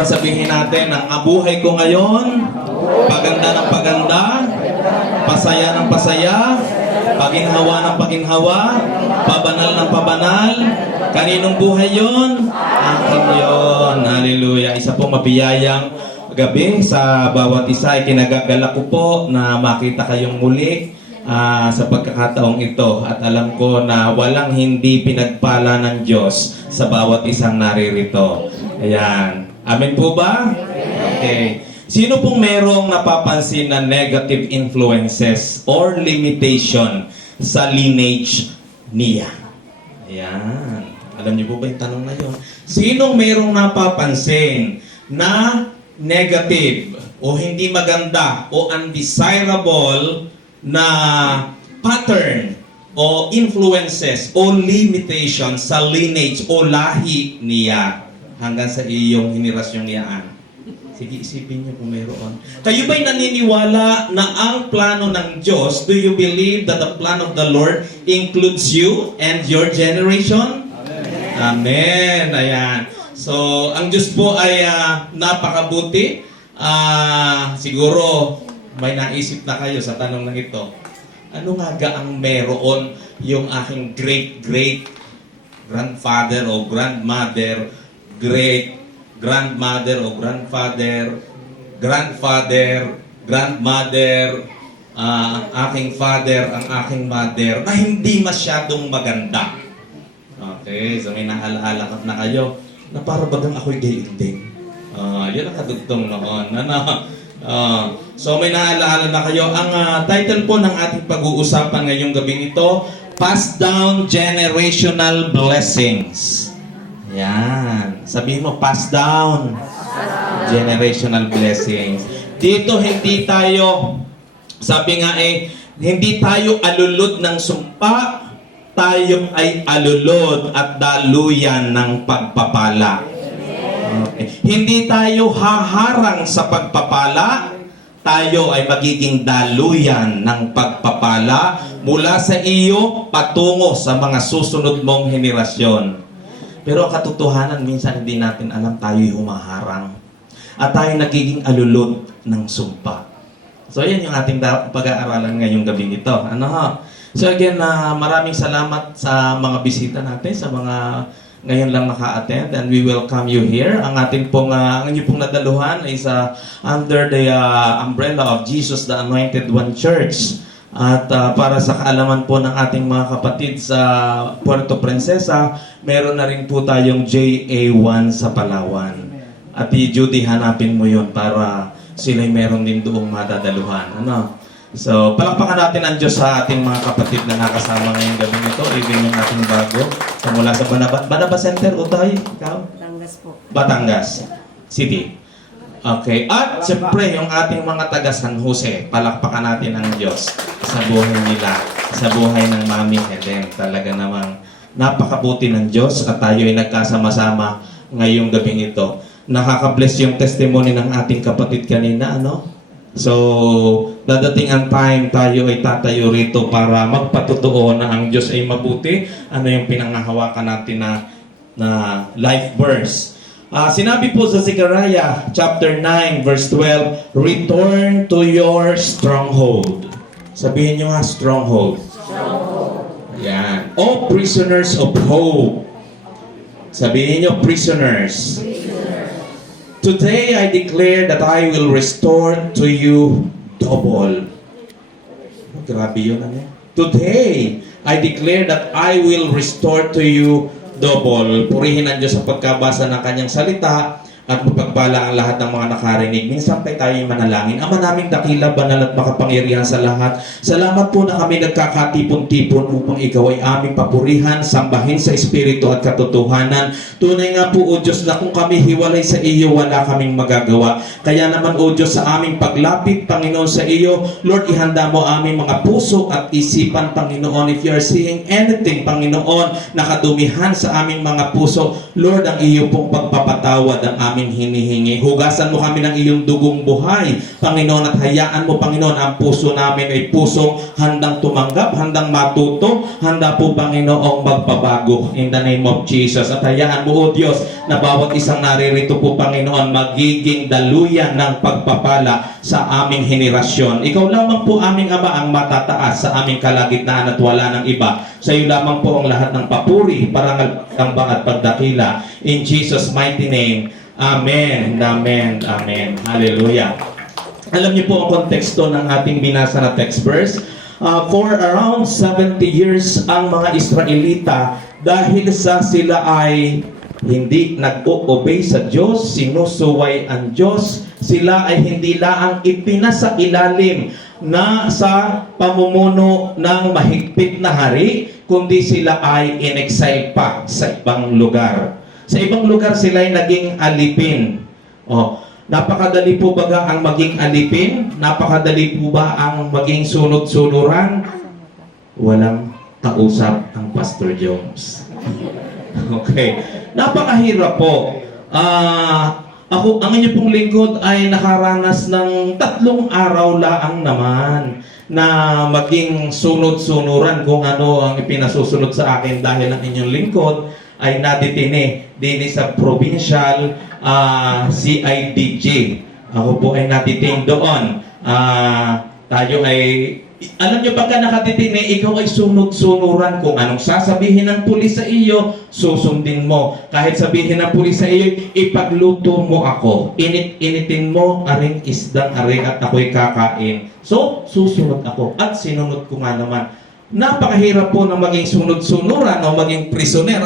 Diba sabihin natin, ang buhay ko ngayon, paganda ng paganda, pasaya ng pasaya, paginhawa ng paginhawa, pabanal ng pabanal. Kaninong buhay yon? Akin yon. Hallelujah. Isa pong mabiyayang gabi sa bawat isa. Ikinagagalak ko po na makita kayong muli sa pagkakataong ito. At alam ko na walang hindi pinagpala ng Diyos sa bawat isang naririto. Ayan. Amen po ba? Okay. Sino pong merong napapansin na negative influences or limitation sa lineage niya? Ayan. Alam niyo po ba yung tanong na yun? Sinong merong napapansin na negative o hindi maganda o undesirable na pattern o influences o limitation sa lineage o lahi niya hanggang sa iyong henerasyon niyaan? Sige, isipin niyo kung meron. Kayo ba'y naniniwala na ang plano ng Diyos, do you believe that the plan of the Lord includes you and your generation? Amen. Ayan. So, ang Diyos po ay napakabuti. Siguro, may naisip na kayo sa tanong na ito. Ano nga ga ang meron yung aking great-great-grandfather o grandmother, great-grandmother o grandfather, grandmother, aking father, ang aking mother, na hindi masyadong maganda? Okay, so may naalaala na kayo na para bagang ako'y gayon din. Yun ang kadugtong noon. So may naalaala na kayo. Ang title po ng ating pag-uusapan ngayong gabi nito, Pass Down Generational Blessings. Yan. Sabihin mo, pass down generational blessings. Dito hindi tayo, sabi nga hindi tayo alulod ng sumpa, tayo ay alulod at daluyan ng pagpapala. Okay. Hindi tayo haharang sa pagpapala, tayo ay magiging daluyan ng pagpapala mula sa iyo patungo sa mga susunod mong henerasyon. Pero ang katotohanan, minsan hindi natin alam, tayo'y humaharang at tayo nagiging alulod ng sumpa. So yan yung ating pag-aaralan ngayong gabi nito. So again, maraming salamat sa mga bisita natin, sa mga ngayon lang naka-attend, and we welcome you here. Ang ating pong, ang inyong pong nadaluhan is under the umbrella of Jesus, the Anointed One Church. At para sa kaalaman po ng ating mga kapatid sa Puerto Princesa, meron na rin po tayong JA1 sa Palawan. At Judy, hanapin mo yun para sila'y meron din doong madadaluhan. So, palakpakan natin ang Diyos sa ating mga kapatid na nakasama ngayong gabi nito. Even yung ating bago. So, mula sa Banaba Center, Utay, ikaw? Batangas po. Batangas City. Okay. At siyempre, yung ating mga taga San Jose, palakpakan natin ang Diyos sa buhay nila, sa buhay ng Mami Helen. Talaga namang napakabuti ng Diyos at tayo ay nagkasama-sama ngayong gabing ito. Nakaka-bless yung testimony ng ating kapatid kanina, So, dadating ang time tayo ay tatayo rito para magpatotoo na ang Diyos ay mabuti. Ano yung pinanghahawakan natin na life verse. Sinabi po sa Zechariah chapter 9 verse 12, return to your stronghold. Sabihin nyo nga, stronghold. Stronghold. Yan. O prisoners of hope. Sabihin nyo, prisoners. Today I declare that I will restore to you double. Grabe yun, Today I declare that I will restore to you double. Purihin ang Diyos sa pagkabasa ng kanyang salita at mapagpala ang lahat ng mga nakarinig. Minsan pa tayo manalangin. Ama naming dakila, banal at makapangyarihan sa lahat. Salamat po na kami nagkakatipon-tipon upang ikaw ay aming papurihan, sambahin sa espiritu at katotohanan. Tunay nga po, O Diyos, na kung kami hiwalay sa iyo, wala kaming magagawa. Kaya naman, O Diyos, sa aming paglapit, Panginoon, sa iyo, Lord, ihanda mo aming mga puso at isipan, Panginoon. If you are seeing anything, Panginoon, nakadumihan sa aming mga puso, Lord, ang iyo pong pagpapatawad ang aming aming hinihingi. Hugasan mo kami ng iyong dugong buhay, Panginoon, at hayaan mo, Panginoon, ang puso namin ay pusong handang tumanggap, handang matuto, handa po, Panginoong, magpabago in the name of Jesus. At hayaan mo, O Diyos, na bawat isang naririto po, Panginoon, magiging daluyan ng pagpapala sa aming henerasyon. Ikaw lamang po, aming Ama, ang matataas sa aming kalagitnaan at wala ng iba. Sa iyo lamang po ang lahat ng papuri, parangal, tambang at pagdakila. In Jesus' mighty name, Amen and Amen, Amen. Hallelujah. Alam niyo po ang konteksto ng ating binasa na text verse. For around 70 years ang mga Israelita, dahil sa sila ay hindi nag-o-obey sa Diyos, sinusuway ang Diyos, sila ay hindi laang ipinasailalim na sa pamumuno ng mahigpit na hari, kundi sila ay in-exile pa sa ibang lugar. Sa ibang lugar sila ay naging alipin. Napakadali po ba ang maging alipin? Napakadali po ba ang maging sunod-sunuran? Walang kausap ang Pastor Jones. Okay. Napakahirap po. Ako, ang inyo pong lingkod ay nakaranas ng 3 araw laang naman na maging sunod-sunuran kung ano ang ipinasusunod sa akin dahil ang inyong lingkod ay naditine din sa provincial CIDG. Ako po ay natiting doon. Tayo ay, alam nyo, pagka nakatitine, ikaw ay sunod-sunuran. Kung anong sasabihin ng pulis sa iyo, susundin mo. Kahit sabihin ng pulis sa iyo, ipagluto mo ako. Init-initin mo, aring isdang ari at ako'y kakain. So, susunod ako. At sinunod ko nga naman. Napakahirap po na maging sunod-sunuran o maging prisoner.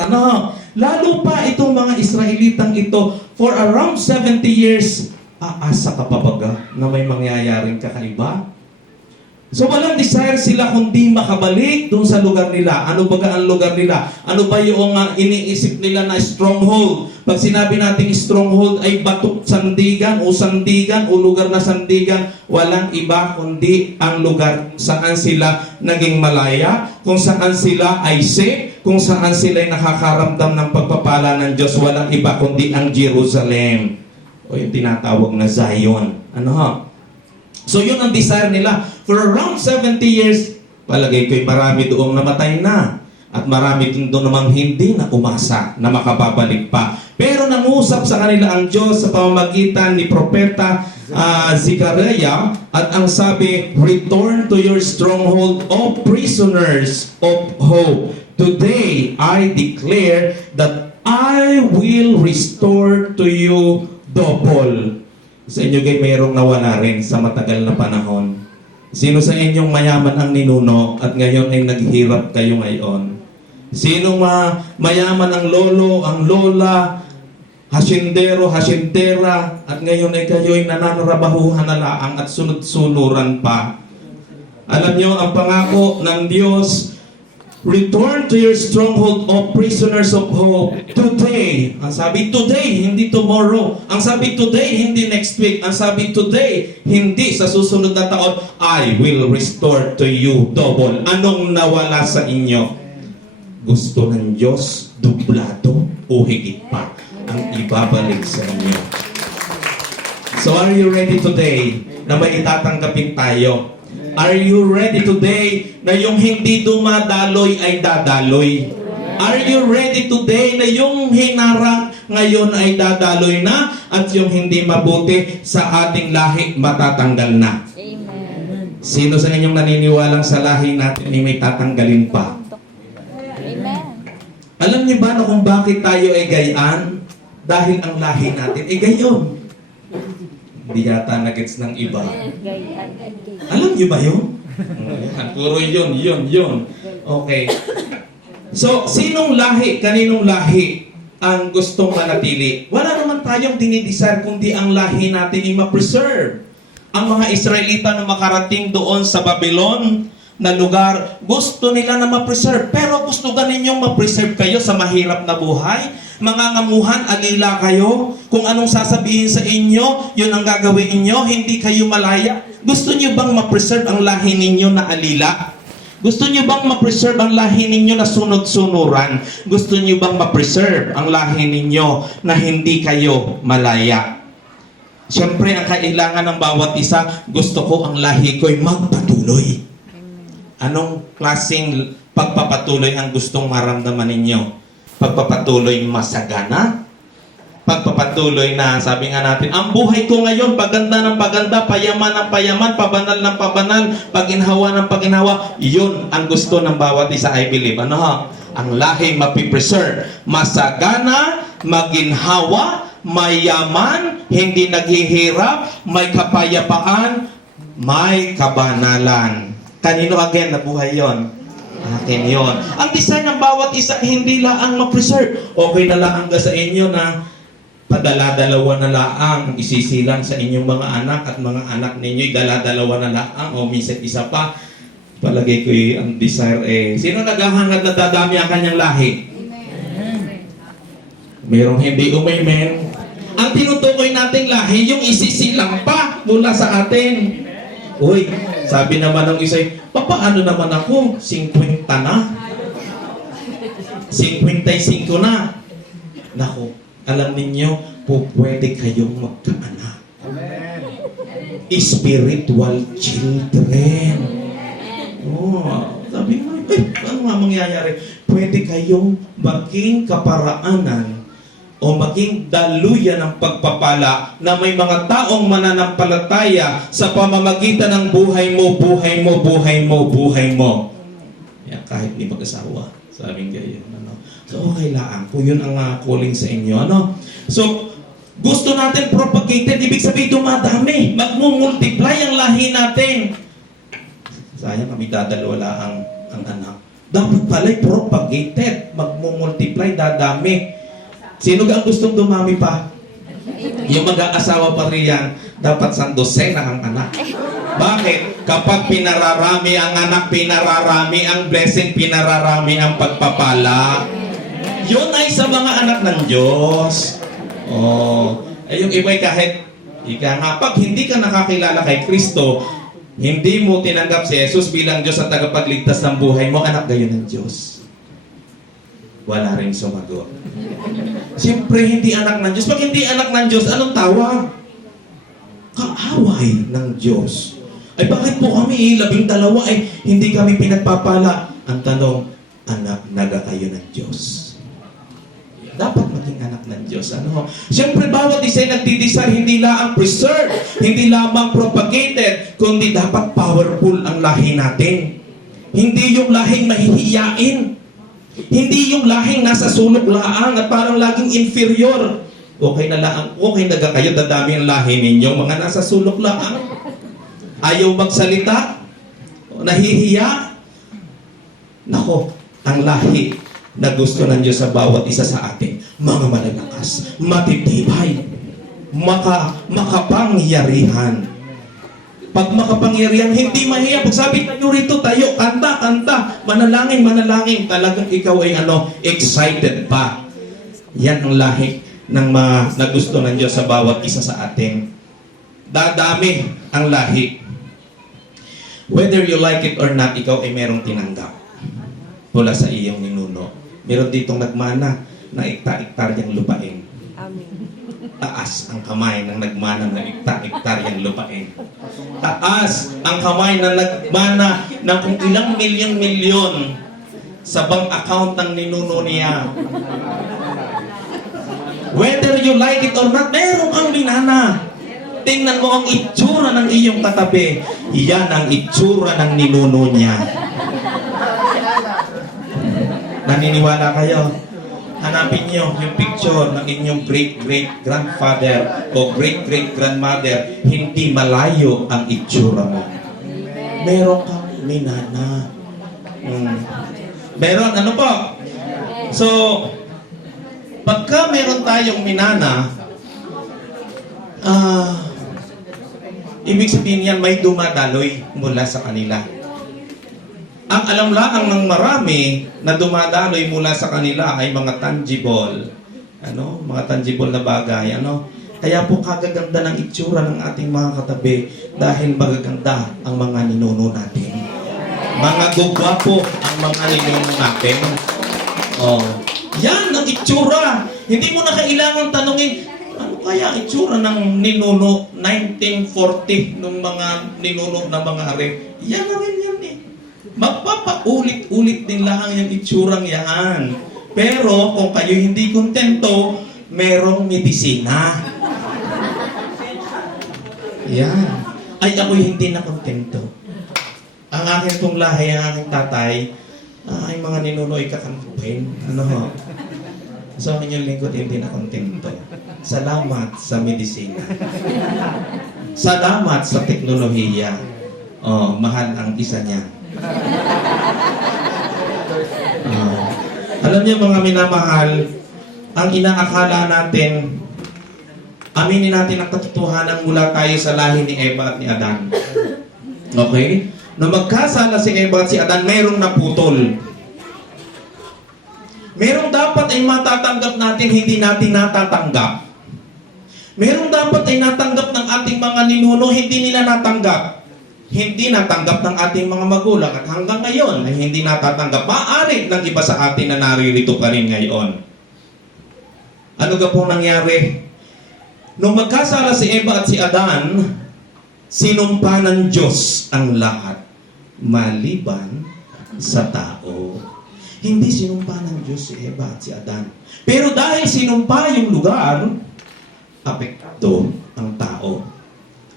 Lalo pa itong mga Israelitang ito, for around 70 years, aasa ka pa baga na may mangyayaring kakaiba? So walang desire sila kundi makabalik doon sa lugar nila. Ano ba ang lugar nila? Ano ba yung iniisip nila na stronghold? Pag sinabi nating stronghold ay batok sandigan o lugar na sandigan, walang iba kundi ang lugar saan sila naging malaya, kung saan sila ay safe, kung saan sila ay nakakaramdam ng pagpapala ng Diyos, walang iba kundi ang Jerusalem. O yung tinatawag na Zion. So yun ang desire nila. For around 70 years, palagay ko'y marami doong namatay na. At marami doon namang hindi na umasa na makababalik pa. Pero nangusap sa kanila ang Diyos sa pamamagitan ni Propeta Zechariah. At ang sabi, return to your stronghold, O prisoners of hope. Today, I declare that I will restore to you double. Sa inyo kayo mayroong nawala rin sa matagal na panahon. Sino sa inyong mayaman ang ninuno at ngayon ay naghihirap kayo ngayon? Sino mayaman ang lolo, ang lola, hasindero, hasindera, at ngayon ay kayo ay nananarabahuhan na laang at sunod-sunuran pa? Alam nyo, ang pangako ng Diyos, return to your stronghold, O prisoners of hope. Today. Ang sabi today, hindi tomorrow. Ang sabi today, hindi next week. Ang sabi today, hindi sa susunod na taon. I will restore to you double. Anong nawala sa inyo? Gusto ng Diyos, dublado o higit pa ang ibabalik sa inyo. So are you ready today na may itatanggapin tayo? Are you ready today na yung hindi dumadaloy ay dadaloy? Are you ready today na yung hinarang ngayon ay dadaloy na at yung hindi mabuti sa ating lahi matatanggal na? Amen. Sino sa inyong naniniwalang sa lahi natin ay may tatanggalin pa? Amen. Alam niyo ba na kung bakit tayo ay gayaan? Dahil ang lahi natin ay gayon. Hindi yata nagets ng iba. Alam niyo ba yun? Puro yun. Okay. So, sinong lahi, kaninong lahi ang gustong manatili? Wala naman tayong dinidesire kundi ang lahi natin ay ma-preserve. Ang mga Israelita na makarating doon sa Babylon na lugar, gusto nila na ma-preserve. Pero gusto ganin yung ma-preserve kayo sa mahirap na buhay? Mangangamuhan, alila kayo? Kung anong sasabihin sa inyo, yun ang gagawin inyo, hindi kayo malaya. Gusto niyo bang ma-preserve ang lahi ninyo na alila? Gusto niyo bang ma-preserve ang lahi ninyo na sunod-sunuran? Gusto niyo bang ma-preserve ang lahi ninyo na hindi kayo malaya? Siyempre, ang kailangan ng bawat isa, gusto ko ang lahi ko'y magpatuloy. Anong klaseng pagpapatuloy ang gustong maramdaman ninyo? Pagpapatuloy masagana? Pagpapatuloy na, sabi nga natin, ang buhay ko ngayon, paganda ng paganda, payaman ng payaman, pabanal ng pabanal, paginhawa ng paginhawa, yun ang gusto ng bawat isa, I believe. Ano ha? Ang lahi mapipreserve, masagana, maginhawa, mayaman, hindi naghihirap, may kapayapaan, may kabanalan. Kanino again na buhay yon? Akin yon. Ang design ng bawat isa, hindi lang ma-preserve. Okay na lang sa inyo na padala-dalawa na laang isisilang sa inyong mga anak at mga anak ninyo dala-dalawa na laang o minsan isa pa. Palagay ko ang desire sino naghahangad na dadami ang kanyang lahi? Merong hindi umaymen. Ang tinutukoy nating lahi yung isisilang pa mula sa atin. Uy, sabi naman ng isa, papaano naman ako? 50 na? 55 na? Nako, alam ninyo, pwede kayong magkaanak. Spiritual children. Oh, sabi mo, ano nga mangyayari? Pwede kayong maging kaparaanan o maging daluyan ng pagpapala na may mga taong mananampalataya sa pamamagitan ng buhay mo, buhay mo, buhay mo, buhay mo. Yan, kahit di mag-asawa. Sabing ganyan. Ano? So, okay lang. Kung yun ang calling sa inyo. Ano? So, gusto natin propagated. Ibig sabihin, dumadami. Magmumultiply ang lahi natin. Sayang kami dadalawa lang ang anak. Dapat pala'y propagated. Magmumultiply, dadami. Sino ang gustong dumami pa? Yung mag-aasawa pa riyan, dapat sandosena ang anak. Bakit? Kapag pinararami ang anak, pinararami ang blessing, pinararami ang pagpapala. Yun ay sa mga anak ng Diyos. Oh, ay yung iba'y kahit ika nga, pag hindi ka nakakilala kay Kristo, hindi mo tinanggap si Jesus bilang Diyos at tagapagligtas ng buhay mo, anak gayon ng Diyos. Wala rin sumagot. Siyempre, hindi anak ng Diyos. Pag hindi anak ng Diyos, anong tawag? Kaaway ng Diyos. Ay bakit po kami, 12 ay hindi kami pinagpapala? Ang tanong, anak naga kayo ng Diyos. Dapat maging anak ng Diyos. Ano? Siyempre, bawat isa nagdidesire, hindi lang preserved, hindi lamang propagated, kundi dapat powerful ang lahi natin. Hindi yung lahing mahihiyain. Hindi yung lahing nasa sulok laang at parang laging inferior. Okay na lang, okay na kayo, dadami ang lahi ninyo, mga nasa sulok laang. Ayaw magsalita, nahihiya. Nako, ang lahi na gusto ng Diyos sa bawat isa sa atin, mga malalakas, matitibay, makapangyarihan. Pag makapangyarihan, hindi mahiya. Pag sabi tayo rito, tayo, kanta, manalangin, talagang ikaw ay excited pa. Yan ang lahi ng na gusto ng Diyos sa bawat isa sa atin. Dadami ang lahi. Whether you like it or not, ikaw ay merong tinanggap mula sa iyong ninuno. Meron ditong nagmana na iktar-iktar yung lupain. Amen. Taas ang kamay ng nagmana na iktar-iktar yung lupain. Taas ang kamay ng nagmana ng kung ilang milyon-milyon sa bank account ng ninuno niya. Whether you like it or not, meron kang minana. Tingnan mo ang itsura ng iyong katabi. Yan ang itsura ng ninuno niya. Naniniwala kayo? Hanapin niyo yung picture ng inyong great-great-grandfather o great-great-grandmother. Hindi malayo ang itsura mo. Meron kang minana. Meron, ano po? So, pagka meron tayong minana, ibig sabihin yan may dumadaloy mula sa kanila. Ang alam lang ng marami na dumadaloy mula sa kanila ay mga tangible. Mga tangible na bagay. Kaya po kagaganda ng itsura ng ating mga katabi dahil magaganda ang mga ninuno natin. Mga gugwapo ang mga ninuno natin. Oh. Yan ang itsura. Hindi mo na kailangan tanungin, ano kaya ang itsura ng ninuno 1940 nung mga ninuno ng mga ari? Yan na rin yan eh. Magpapaulit-ulit din lang yung itsurang yan. Pero kung kayo hindi kontento, merong medisina. Yan. Ay, ako'y hindi na kontento. Ang aking pong lahi, ang aking tatay, ay mga ninuno ay kakampuhin. Ano ho? So, ang inyong lingkod hindi na kontento. Salamat sa medisina. Salamat sa teknolohiya. Oh, mahal ang isa niya. Alam niyo mga minamahal, ang inaakala natin, aminin natin ang katotohanan mula tayo sa lahi ni Eva at ni Adan. Okay? Nung magkasala si Eva at si Adan, merong naputol. Merong dapat ay matatanggap natin, hindi natin natatanggap. Merong dapat ay natanggap ng ating mga ninuno, hindi nila natanggap. Hindi natanggap ng ating mga magulang at hanggang ngayon ay hindi natatanggap. Maaari ng iba sa atin na naririto pa rin ngayon. Ano ka pong nangyari? Nung magkasala si Eva at si Adan, sinumpa ng Diyos ang lahat maliban sa tao. Hindi sinumpa ng Diyos si Eva at si Adan. Pero dahil sinumpa yung lugar, apektado ang tao.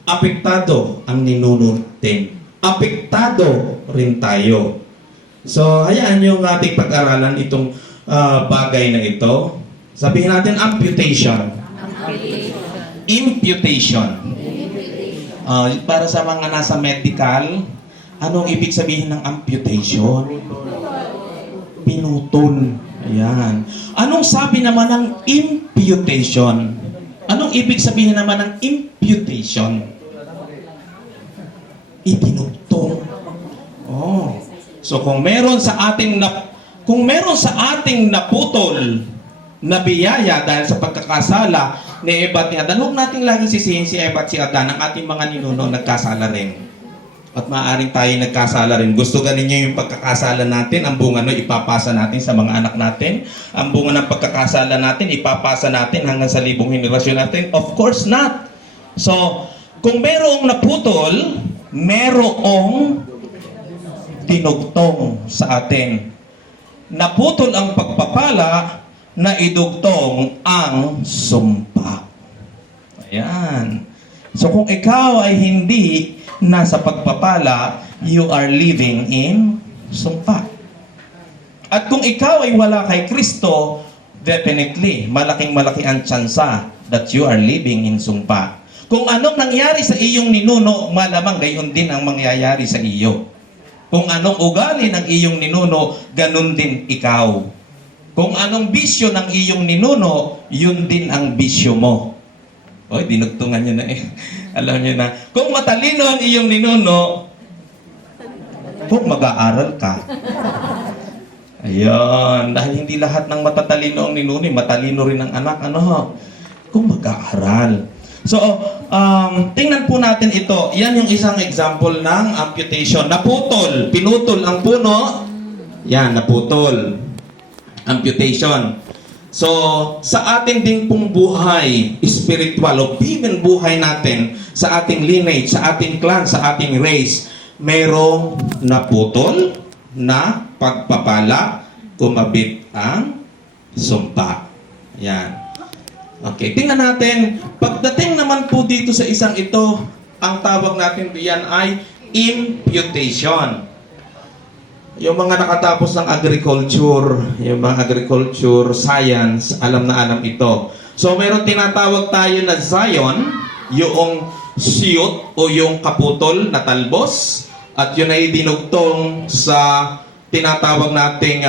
Apektado ang ninuno natin. Apektado rin tayo. So, hayaan yung ating pag-aralan itong bagay na ito. Sabihin natin amputation. Imputation. Para sa mga nasa medical, anong ibig sabihin ng amputation? Pinutol. Ayan. Anong sabi naman ng imputation? Anong ibig sabihin naman ng imputation? Itinugtong. Oh. So kung meron sa ating naputol na biyaya dahil sa pagkakasala ni Eva at ni Adan, huwag nating laging sisihin si Eva at si Adan, ang ating mga ninuno nagkasala rin. At maaaring tayo nagkasala rin. Gusto ganin niyo yung pagkakasala natin, ang bunga no ipapasa natin sa mga anak natin. Ang bunga ng pagkakasala natin, ipapasa natin hanggang sa libong henerasyon natin. Of course not. So, kung merong naputol, merong dinugtong sa atin. Naputol ang pagpapala, na idugtong ang sumpa. Ayan. So kung ikaw ay hindi nasa pagpapala, you are living in sumpa. At kung ikaw ay wala kay Kristo, definitely, malaking-malaki ang tsansa that you are living in sumpa. Kung anong nangyari sa iyong ninuno, malamang gayon din ang mangyayari sa iyo. Kung anong ugali ng iyong ninuno, ganun din ikaw. Kung anong bisyo ng iyong ninuno, yun din ang bisyo mo. Oy, dinugtungan nyo na eh. Alam nyo na. Kung matalino ang iyong ninuno, kung mag-aaral ka. Ayun. Dahil hindi lahat ng matatalino ang ninuno, matalino rin ang anak. Ano? Kung mag-aaral. So, tingnan po natin ito. Yan yung isang example ng amputation. Naputol. Pinutol ang puno. Yan, naputol. Amputation. So, sa ating din pong buhay, spiritual, o even buhay natin, sa ating lineage, sa ating clan, sa ating race, mayroong naputol na pagpapala, kumabit ang sumpa. Yan. Okay, tingnan natin. Pagdating naman po dito sa isang ito, ang tawag natin diyan ay imputation. Yung mga nakatapos ng agriculture, yung mga agriculture science, alam na alam ito. So, mayroon tinatawag tayo na Zion, yung siyot o yung kaputol na talbos, at yun ay dinugtong sa tinatawag nating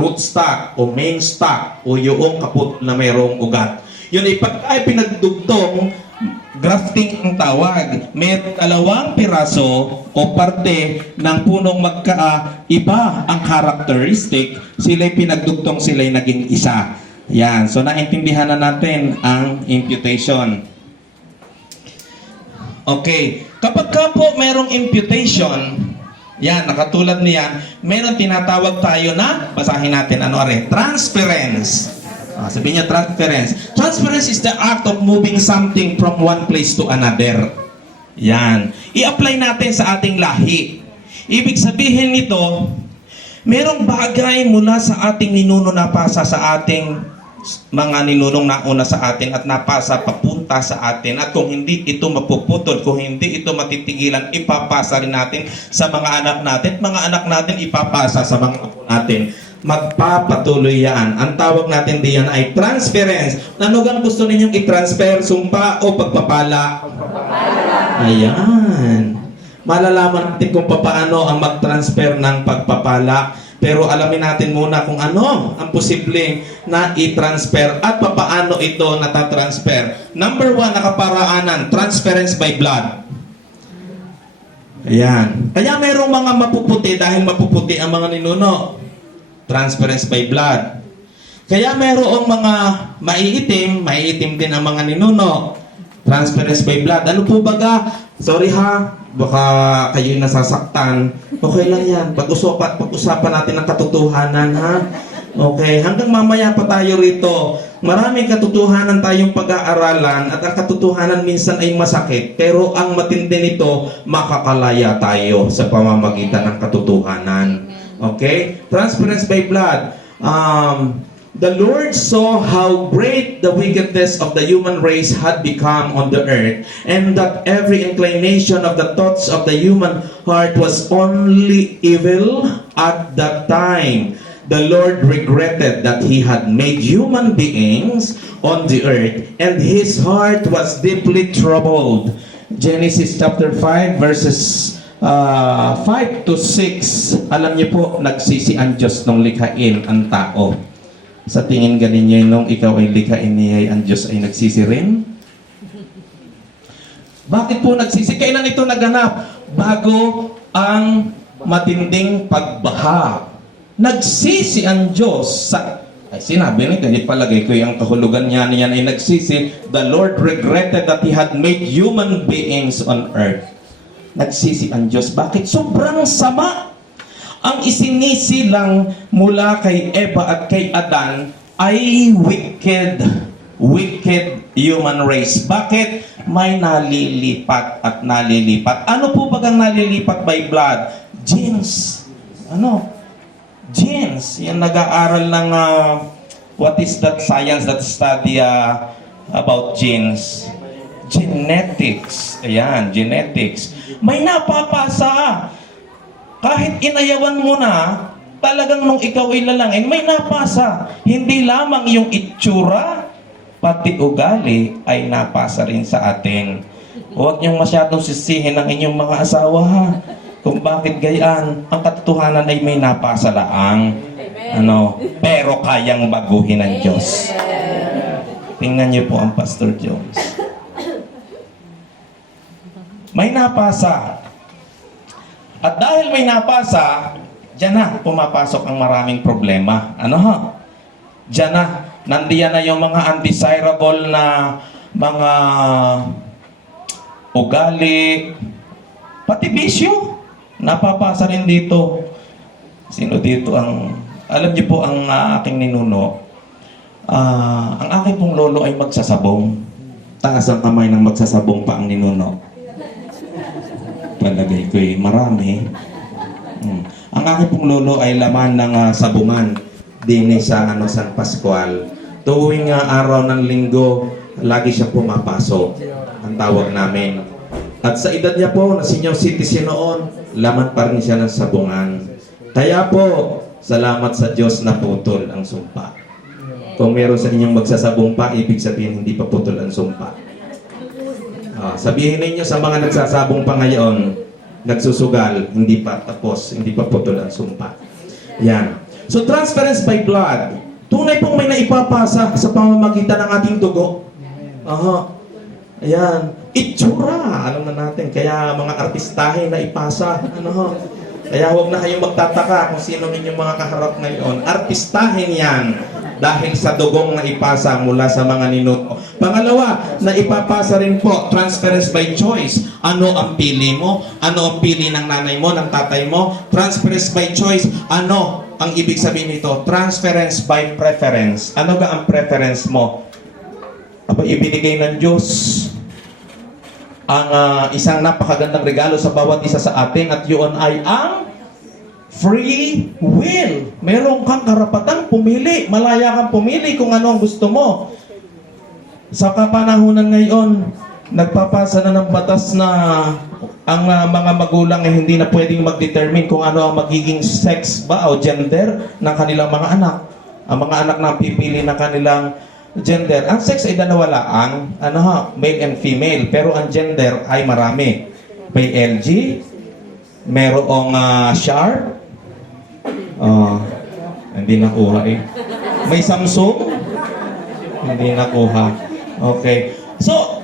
rootstock o main stock o yung kaputol na mayroong ugat. Yun ay pag ay pinagdugtong, grafting ang tawag. May dalawang piraso o parte ng punong magkaiba ang characteristic. Sila'y pinagdugtong, sila'y naging isa. Yan. So, naintindihan na natin ang imputation. Okay. Kapag ka po mayroong imputation, Yan, nakatulad niyan, meron tinatawag tayo na, basahin natin, ano are? Transference. Sabihin niya, transference. Transference is the act of moving something from one place to another. Yan. I-apply natin sa ating lahi. Ibig sabihin nito, merong bagay mula sa ating ninuno na pasa sa ating mga ninunong nauna sa atin at napasa papunta sa atin, at kung hindi ito mapuputol, kung hindi ito matitigilan, ipapasa rin natin sa mga anak natin, ipapasa sa mga apo natin. Magpapatuloy yan. Ang tawag natin diyan ay transference. Ano gang gusto ninyong i-transfer? Sumpa o pagpapala? Ayan. Malalaman natin kung paano ang mag-transfer ng pagpapala. Pero alamin natin muna kung ano ang posibleng na i-transfer at paano ito natatransfer. Number 1, nakaparaanan, transference by blood. Ayan. Kaya merong mga mapuputi dahil mapuputi ang mga ninuno. Transference by blood. Kaya merong mga maiitim din ang mga ninuno. Transference by blood. Ano po baga? Sorry ha, baka kayo'y nasasaktan. Okay lang yan. Pag-usapan natin ang katotohanan, ha? Okay, hanggang mamaya pa tayo rito. Maraming katotohanan tayong pag-aaralan at ang katotohanan minsan ay masakit. Pero ang matindi nito, makakalaya tayo sa pamamagitan ng katotohanan. Okay? Transference by blood. The Lord saw how great the wickedness of the human race had become on the earth, and that every inclination of the thoughts of the human heart was only evil at that time. The Lord regretted that He had made human beings on the earth, and His heart was deeply troubled. Genesis chapter 5 verses 5 to 6. Alam niyo po, nagsisi ang Diyos nung likhain ang tao. Sa tingin ganin niyo nung ikaw ay likhain niya, ang Diyos ay nagsisi rin? Bakit po nagsisi? Kailan ito naganap? Bago ang matinding pagbaha. Nagsisi ang Diyos sa... Ay, sinabi ni ganyan, palagay ko yung kahulugan niya ay nagsisi. The Lord regretted that He had made human beings on earth. Nagsisi ang Diyos. Bakit? Sobrang sama. Ang isinisi lang mula kay Eva at kay Adan ay wicked human race. Bakit? May nalilipat at nalilipat. Ano po bagang nalilipat by blood? Genes. Ano? Genes. Yan nag-aaral ng what is that science that study about genes? Genetics. Ayan, genetics. May napapasa. Kahit inayawan mo na, talagang nung ikaw ay lalangin, may napasa. Hindi lamang yung itsura, pati ugali ay napasa rin sa atin. Huwag niyong masyadong sisihin ang inyong mga asawa, ha? Kung bakit gayaan, ang katotohanan ay may napasa laang. Ano, pero kayang baguhin ng Diyos. Tingnan niyo po ang Pastor Jones. May napasa. At dahil may napasa, diyan na pumapasok ang maraming problema. Ano ha? Diyan na. Nandiyan na yung mga undesirable na mga ugali, pati bisyo. Napapasa rin dito. Sino dito ang... Alam niyo po ang aking ninuno. Ang aking pong lolo ay magsasabong. Taas ang kamay ng magsasabong pa ang ninuno. Palagay ko marami. Ang aking pong lolo ay laman ng sabungan din sa San Pascual. Tuwing araw ng linggo, lagi siya pumapasok. Ang tawag namin. At sa edad niya po, na senior citizen noon, laman pa rin siya ng sabungan. Kaya po, salamat sa Diyos na putol ang sumpa. Kung meron sa inyong magsasabong pa, ibig sabihin hindi pa putol ang sumpa. Sabihin ninyo sa mga nagsasabong pa ngayon, nagsusugal, hindi pa tapos, hindi pa putol ang sumpa. Yan. So, transference by blood. Tunay pong may naipapasa sa pamamagitan ng ating dugo. Ayan. Itsura. Alam na natin. Kaya mga artistahin na ipasa. Kaya huwag na kayong magtataka kung sino ninyong mga kaharap ngayon. Artistahin yan. dahil sa dugong na ipasa mula sa mga ninuno. Pangalawa, na ipapasa rin po, transference by choice. Ano ang pili mo? Ano ang pili ng nanay mo, ng tatay mo? Transference by choice. Ano ang ibig sabihin nito? Transference by preference. Ano ga ang preference mo? Aba, ibinigay ng Diyos ang isang napakagandang regalo sa bawat isa sa atin, at yun ay ang free will. Meron kang karapatang pumili. Malaya kang pumili kung ano ang gusto mo. Sa kapanahunan ngayon, nagpapasa na ng batas na ang mga magulang ay hindi na pwedeng mag-determine kung ano ang magiging sex ba o gender ng kanilang mga anak. Ang mga anak na pipili ng kanilang gender. Ang sex ay dalawa lang, male and female. Pero ang gender ay marami. May LG, merong Sharp, hindi nakuha eh. May Samsung, hindi nakuha. Okay. So,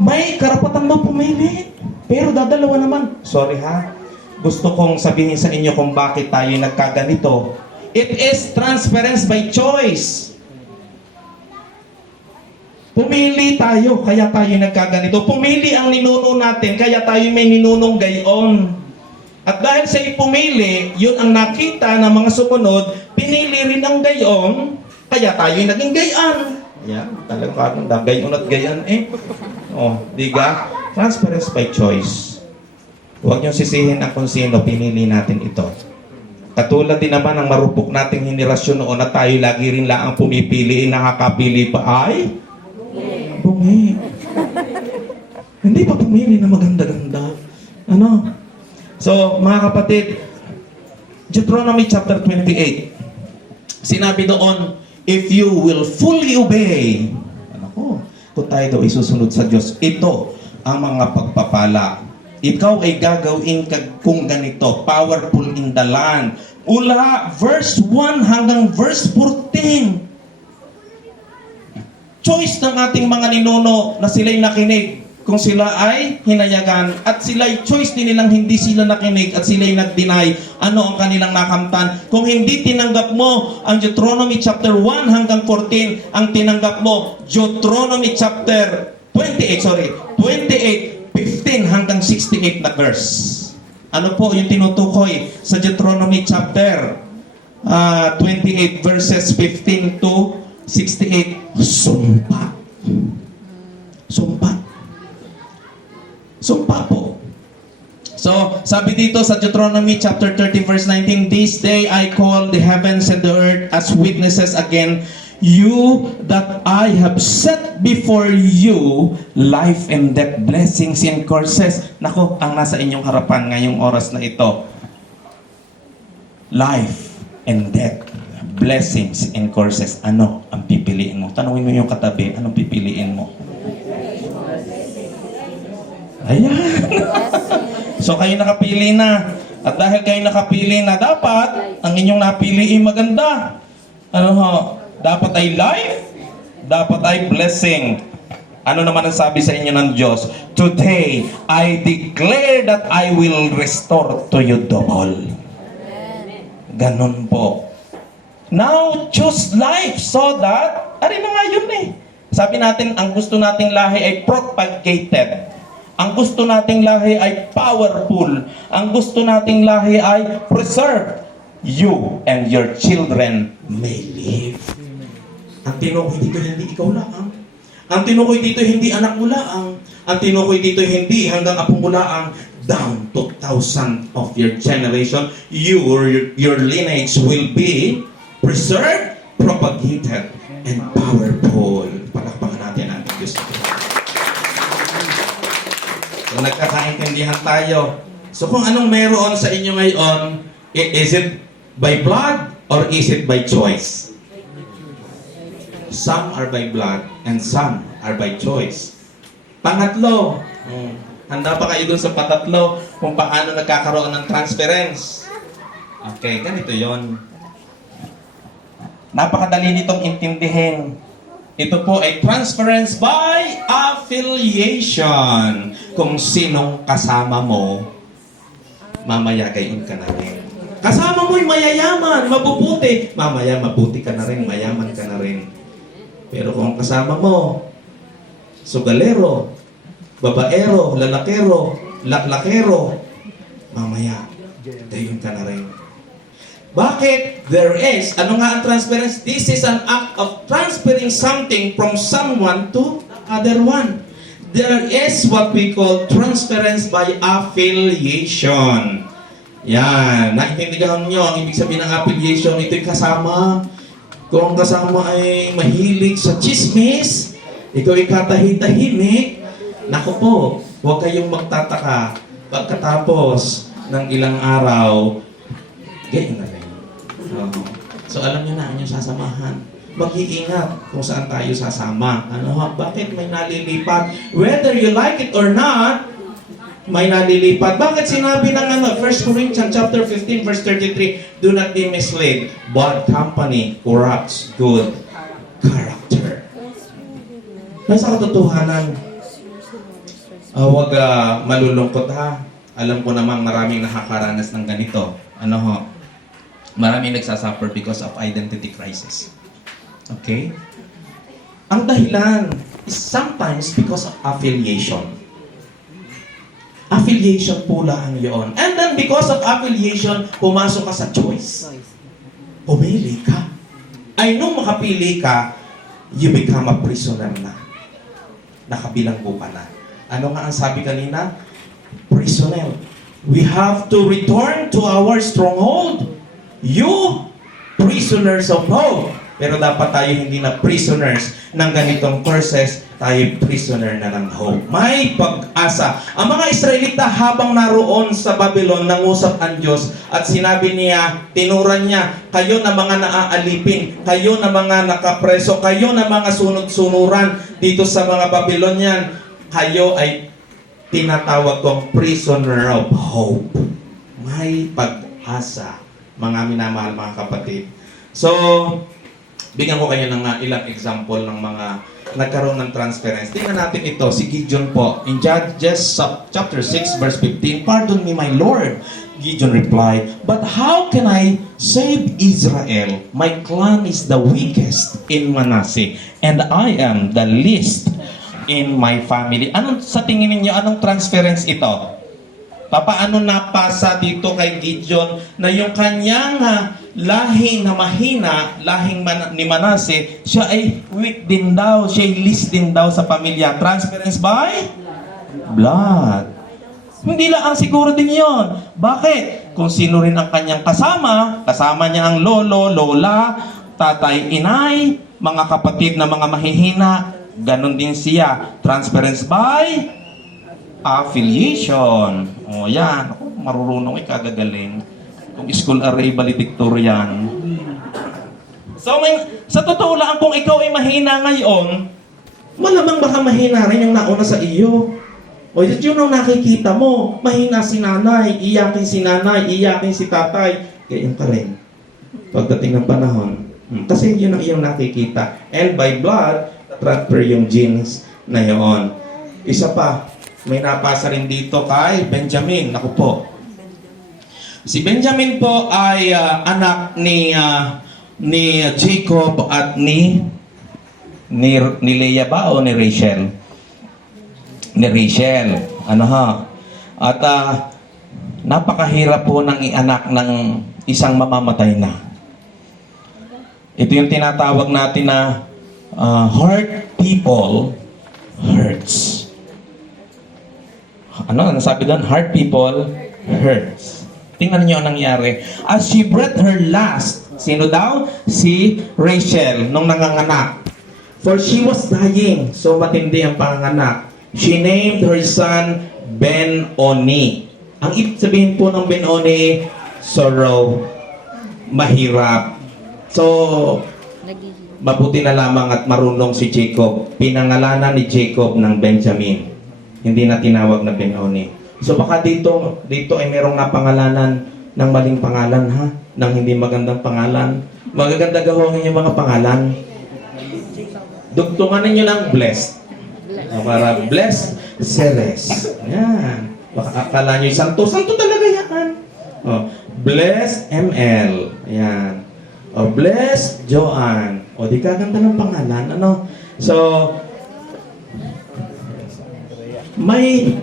may karapatan mo pumili. Pero dadalawa naman. Sorry ha. Gusto kong sabihin sa inyo kung bakit tayo nagkaganito. It is transference by choice. Pumili tayo, kaya tayo nagkaganito. Pumili ang ninuno natin, kaya tayo may ninunong gayon. At dahil sa ipumili, yun ang nakita ng mga sumunod, pinili rin ang gayon, kaya tayo naging gayan. Yan, talagang gayon at gayan eh. Diga? Transference by choice. Huwag niyong sisihin ang kung sino, pinili natin ito. Katulad din naman ang marupok nating henerasyon noon na tayo lagi rin lang ang pumipili, nakakapili pa ay bungi. Hindi pa pumili na maganda-ganda. So, mga kapatid, Deuteronomy chapter 28. Sinabi doon, if you will fully obey, kung tayo daw isusunod sa Diyos, ito ang mga pagpapala. Ikaw ay gagawin kung ganito, powerful in the land. Ula, verse 1 hanggang verse 14. Choice ng ating mga ninuno na sila'y nakinig kung sila ay hinayagan, at sila'y choice din nilang hindi sila nakinig at sila'y nag-deny. Ano ang kanilang nakamtan? Kung hindi tinanggap mo ang Deuteronomy chapter 1 hanggang 14, ang tinanggap mo Deuteronomy chapter 28, 15 hanggang 68 na verse. Ano po yung tinutukoy sa Deuteronomy chapter 28 verses 15 to 68? Sumpa. Sumpa. Sumpa po. So, sabi dito sa Deuteronomy chapter 30 verse 19, this day I call the heavens and the earth as witnesses again, you that I have set before you life and death, blessings and curses. Nako, ang nasa inyong harapan ngayong oras na ito, life and death, blessings and curses. Ano ang pipiliin mo? Tanungin mo yung katabi, anong pipiliin mo? Ayan. So kayo nakapili na. At dahil kayo nakapili na, dapat ang inyong napili ay maganda. Dapat ay life, dapat ay blessing. Ano naman ang sabi sa inyo ng Diyos? Today, I declare that I will restore to you double. Ganon po. Now, choose life so that, na nga yun eh. Sabi natin, ang gusto nating lahi ay propagated. Ang gusto nating lahi ay powerful. Ang gusto nating lahi ay preserve. You and your children may live. Ang tinukoy dito, hindi ikaw lang. Ang tinukoy dito, hindi anak mo lang. Ang tinukoy dito, hindi hanggang apo mo lang. Down to 1,000 of your generation, your lineage will be preserved, propagated, and powerful. Palakpakan natin ang Diyos. So, nagkakaintindihan tayo. So, kung anong meron sa inyo ngayon, is it by blood or is it by choice? Some are by blood and some are by choice. Pangatlo, handa pa kayo dun sa patatlo kung paano nagkakaroon ng transference. Okay, ganito yon. Napakadali nitong intindihin. Ito po ay transference by affiliation. Kung sinong kasama mo, mamaya gayon ka na rin. Kasama mo'y mayayaman, mabubuti. Mamaya, mabuti ka na rin, mayaman ka na rin. Pero kung kasama mo, sugalero, babaero, lalakero, laklakero, mamaya, dayon ka na rin. Bakit? There is, ano nga ang transference? This is an act of transferring something from someone to other one. There is what we call transference by affiliation. Yan. Naintindihan nyo ang ibig sabihin ng affiliation. Ito'y kasama. Kung ang kasama ay mahilig sa chismis, ikaw ay katahitahimik, naku po, huwag kayong magtataka. Pagkatapos ng ilang araw, ganyan na rin. So alam niyo na ang inyong sasamahan. Mag-iingat kung saan tayo sasama. Bakit may nalilipat? Whether you like it or not, may nalilipat. Bakit sinabi ng 1 Corinthians chapter 15 verse 33, do not be misled. Bad company corrupts good character. Nasa katotohanan, huwag malulungkot ha. Alam ko naman maraming nakakaranas ng ganito. Maraming nagsasuffer because of identity crisis. Okay? Ang dahilan is sometimes because of affiliation. Affiliation po lang yun. And then because of affiliation, pumasok ka sa choice. Pumili ka. Ay nung makapili ka, you become a prisoner na. Nakabilanggo ka na. Ano nga ang sabi kanina? Prisoner. We have to return to our stronghold. You, prisoners of hope. Pero dapat tayo hindi na prisoners ng ganitong curses, tayo prisoner na ng hope. May pag-asa. Ang mga Israelita habang naroon sa Babylon, nangusap ang Diyos at sinabi niya, tinuran niya, kayo na mga naaalipin, kayo na mga nakapreso, kayo na mga sunod-sunuran dito sa mga Babylonian, kayo ay tinatawag kong prisoner of hope. May pag-asa, mga minamahal mga kapatid. So, bigyan ko kayo ng ilang example ng mga nagkaroon ng transference. Tingnan natin ito, si Gideon po. In Judges chapter 6 verse 15, pardon me my Lord. Gideon replied, but how can I save Israel? My clan is the weakest in Manasseh, and I am the least in my family. Anong sa tingin ninyo, anong transference ito? Papaano napasa dito kay Gideon na yung kanyang lahi na mahina, ni Manasseh, siya ay weak din daw, siya ay least din daw sa pamilya. Transference by blood. Hindi lang ang siguro din yon. Bakit? Kung sino rin ang kanyang kasama niya ang lolo, lola, tatay, inay, mga kapatid na mga mahihina, ganon din siya. Transference by affiliation. O yan, ako marurunong kagagaling. Kung school array valedictorian. So, sa totoo lang, kung ikaw ay mahina ngayon, malamang baka mahina rin yung nauna sa iyo. O yun ang nakikita mo, mahina si nanay, iyakin si nanay, iyakin si tatay. Ganyan ka rin. Pagdating ng panahon. Kasi yun ang iyong nakikita. And by blood, transfer yung genes na yun. Isa pa, may napasa rin dito kay Benjamin. Naku po. Si Benjamin po ay anak ni Jacob at ni Leah ba o ni Rachel? Ni Rachel. At napakahirap po ng ianak ng isang mamamatay na. Ito yung tinatawag natin na hurt people hurts. Ano sabi doon? Hurt people hurts. Tingnan niyo ang nangyari. As she breathed her last, sino daw? Si Rachel, nung nanganganak. For she was dying, so matindi ang panganganak. She named her son Ben-Oni. Ang ibig sabihin po ng Ben-Oni, sorrow, mahirap. So, mabuti na lamang at marunong si Jacob. Pinangalanan ni Jacob ng Benjamin. Hindi na tinawag na Ben-Oni. So baka dito ay merong napangalanan ng maling pangalan ha? Ng hindi magandang pangalan. Magaganda gawin yung mga pangalan. Dugtungan ninyo ng blessed. Para blessed Ceres. Yan. Baka akala nyo santo. Santo talaga yan. Bless ML. Ayan. O, bless Joanne. O, di kaganda ng pangalan. Ano? So, may,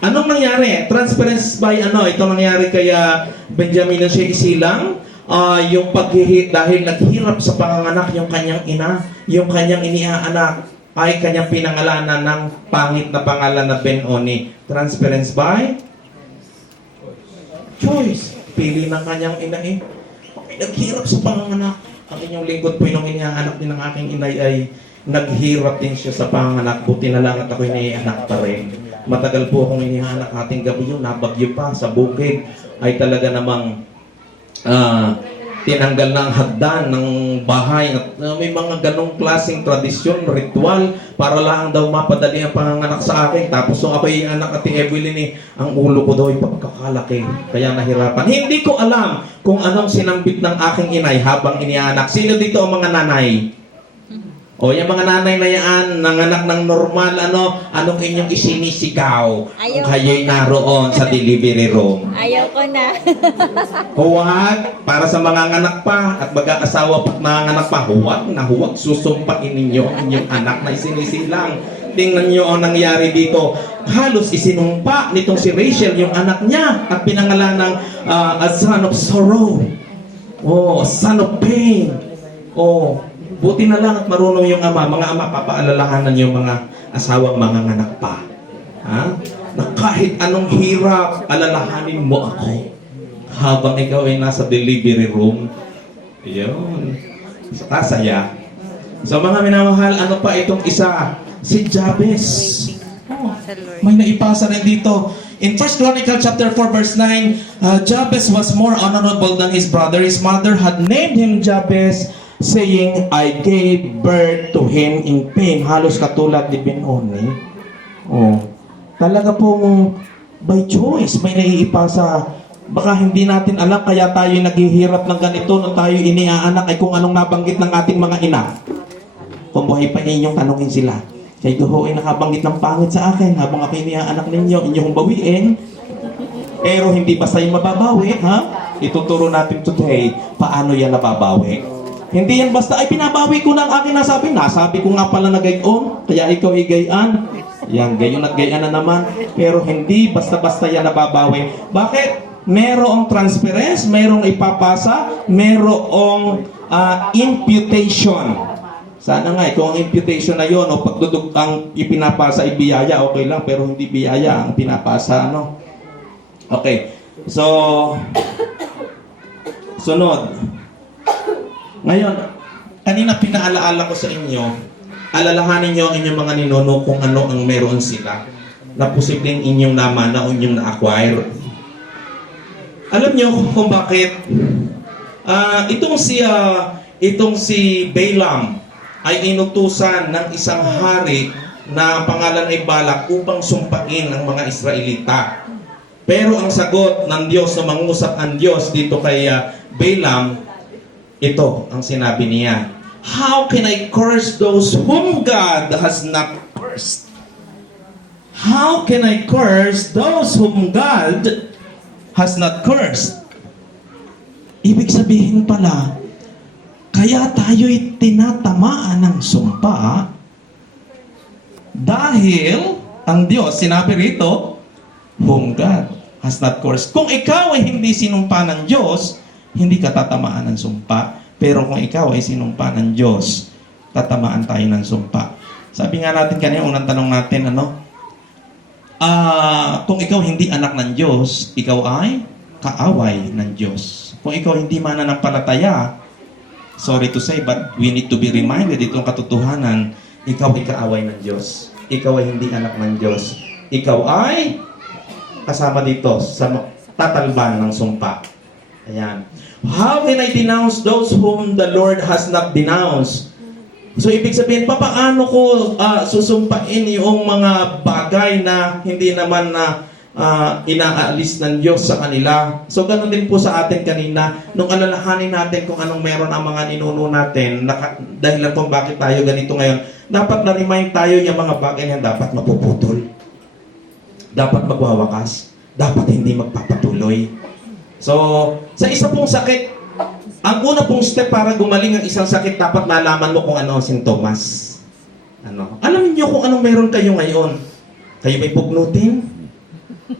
anong nangyari? Transference by ano? Ito nangyari kaya Benjamin siya isilang. Yung dahil naghirap sa panganganak yung kanyang ina, yung kanyang iniaanak, ay kanyang pinangalanan ng pangit na pangalan na Ben-Oni. Transference by choice. Pili ng kanyang ina eh. Okay, naghirap sa panganganak. Ang inyong lingkod po yung iniaanak din ng aking inay ay naghirap din siya sa panganganak. Buti na lang at ako'y naianak pa rin. Matagal po akong inianak ating gabi yun. Nabagyo pa sa bukid. Ay talaga namang tinanggal ng hagdan ng bahay at may mga ganong klaseng tradisyon, ritual para lang daw mapadali ang panganganak sa akin. Tapos nung ako'y anak at Evelyn ang ulo ko daw ay pagkakalaki kaya nahirapan. Hindi ko alam kung anong sinambit ng aking inay habang inianak. Sino dito ang mga nanay? O yung mga nanay na yan, nanganak ng normal, anong inyong isinisigaw kung kayo'y naroon sa delivery room? Ayaw ko na. Huwag, para sa mga anak pa at mag-aasawa pa mga anak pa, huwag susumpain ninyo ang inyong anak na isinisilang. Tingnan nyo ang nangyari dito. Halos isinumpa nitong si Rachel yung anak niya at pinangalan ng a son of sorrow. Oh, son of pain. Oh, buti na lang at marunong yung ama. Mga ama, papaalalahanan yung mga asawang mga anak pa. Ha? Na kahit anong hirap, alalahanin mo ako. Habang ikaw ay nasa delivery room. Yun. Saya. So mga minamahal, ano pa itong isa? Si Jabez. Oh, may naipasa rin dito. In 1 Chronicles chapter 4 verse 9, Jabez was more honorable than his brother. His mother had named him Jabez, saying, I gave birth to him in pain. Halos katulad ni Ben-Oni. Oh. Talaga pong by choice, may naiipasa. Baka hindi natin alam, kaya tayo naghihirap ng ganito nung tayo iniaanak ay kung anong nabanggit ng ating mga ina. Kung buhay pa inyong tanungin sila. Kaya ho ay nakabanggit ng pangit sa akin habang ako iniaanak ninyo, inyong bawiin. Pero hindi basta yung mababawi, ha? Ituturo natin today, paano yan nababawi. Hindi yan basta, ay pinabawi ko ng aking nasabi. Nasabi ko nga pala na gayon, kaya ikaw igayan. Yan, gayon at gayan na naman. Pero hindi basta-basta yan nababawi. Bakit? Merong transference, merong ipapasa, merong imputation. Sana nga, kung ang imputation na yun, o pagdudug ang ipinapasa, ibiyaya, okay lang, pero hindi biyaya ang pinapasa, ano? Okay. So, sunod. Ngayon, kanina pinaalaala ko sa inyo, alalahanin nyo ang inyong mga ninuno kung ano ang meron sila na posibleng inyong namana o inyong na-acquire. Alam nyo kung bakit itong si Balaam ay inutusan ng isang hari na pangalan ay Balak upang sumpain ang mga Israelita. Pero ang sagot ng Diyos, na mangusap ang Diyos dito kay Balaam, ito ang sinabi niya. How can I curse those whom God has not cursed? How can I curse those whom God has not cursed? Ibig sabihin pala, kaya tayo'y tinatamaan ng sumpa dahil ang Diyos, sinabi rito, whom God has not cursed. Kung ikaw ay hindi sinumpa ng Diyos, hindi ka tatamaan ng sumpa. Pero kung ikaw ay sinumpa ng Diyos, tatamaan tayo ng sumpa. Sabi nga natin kanina, unang tanong natin, kung ikaw hindi anak ng Diyos, ikaw ay kaaway ng Diyos. Kung ikaw hindi mananampalataya, sorry to say, but we need to be reminded itong katotohanan, ikaw ay kaaway ng Diyos. Ikaw ay hindi anak ng Diyos. Ikaw ay kasama dito sa tatalban ng sumpa. Ayan. How can I denounce those whom the Lord has not denounced? So, ibig sabihin, paano ko susumpain yung mga bagay na hindi naman na inaalis ng Diyos sa kanila? So, ganun din po sa atin kanina. Nung alalahanin natin kung anong meron ang mga ninuno natin, dahilan kung bakit tayo ganito ngayon, dapat na-remind tayo yung mga bagay na dapat mapuputol. Dapat magwawakas. Dapat hindi magpapatuloy. So, sa isa pong sakit, ang una pong step para gumaling ang isang sakit, dapat malaman mo kung ano ang sintomas. Ano? Alam niyo kung anong meron kayo ngayon. Kayo ba'y pugnutin?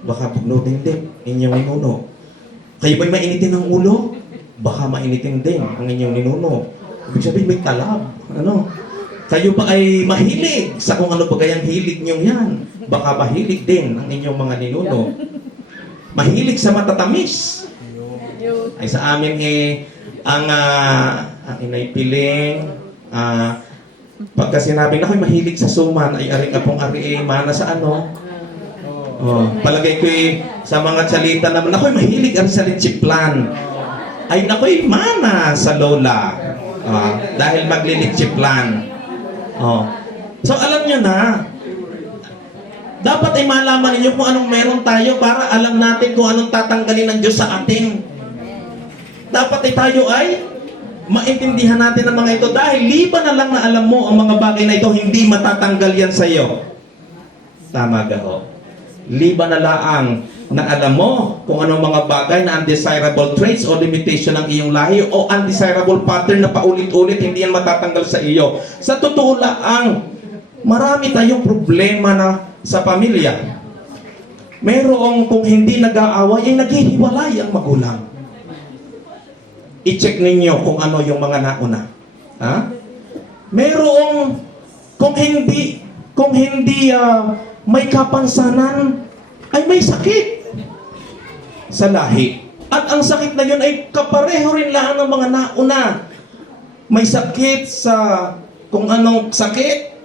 Baka pugnutin din inyong ninuno. Kayo ba'y mainitin ng ulo? Baka mainitin din ang inyong ninuno. Ibig sabihin may talab. Ano? Kayo ba ay mahilig sa kung ano ba kayang hilig niyo yan? Baka mahilig din ang inyong mga ninuno. Mahilig sa matatamis. Ay sa amin ang inay piling, pagka sinabing ako'y mahilig sa suman, ay ari ka pong ari mana sa ano? Oh, palagay ko sa mga salita naman, ako'y mahilig ari sa litsiplan. Ay ako'y mana sa lola. Dahil maglilitsiplan. Oh. So alam nyo na, dapat ay malaman ninyo kung anong meron tayo para alam natin kung anong tatanggalin ng Diyos sa atin. Dapat ay tayo ay maintindihan natin ang mga ito dahil liban na lang na alam mo ang mga bagay na ito, hindi matatanggal yan sa iyo. Tama ga ho? Liban na lang na alam mo kung anong mga bagay na undesirable traits o limitation ng iyong lahi o undesirable pattern na paulit-ulit, hindi yan matatanggal sa iyo. Sa totoo lang, marami tayong problema na sa pamilya. Merong kung hindi nag-aaway, ay naghihiwalay ang magulang. I-check ninyo kung ano yung mga nauna. Ha? Merong kung hindi may kapansanan, ay may sakit sa lahi. At ang sakit na yun ay kapareho rin lang ng mga nauna. May sakit sa kung anong sakit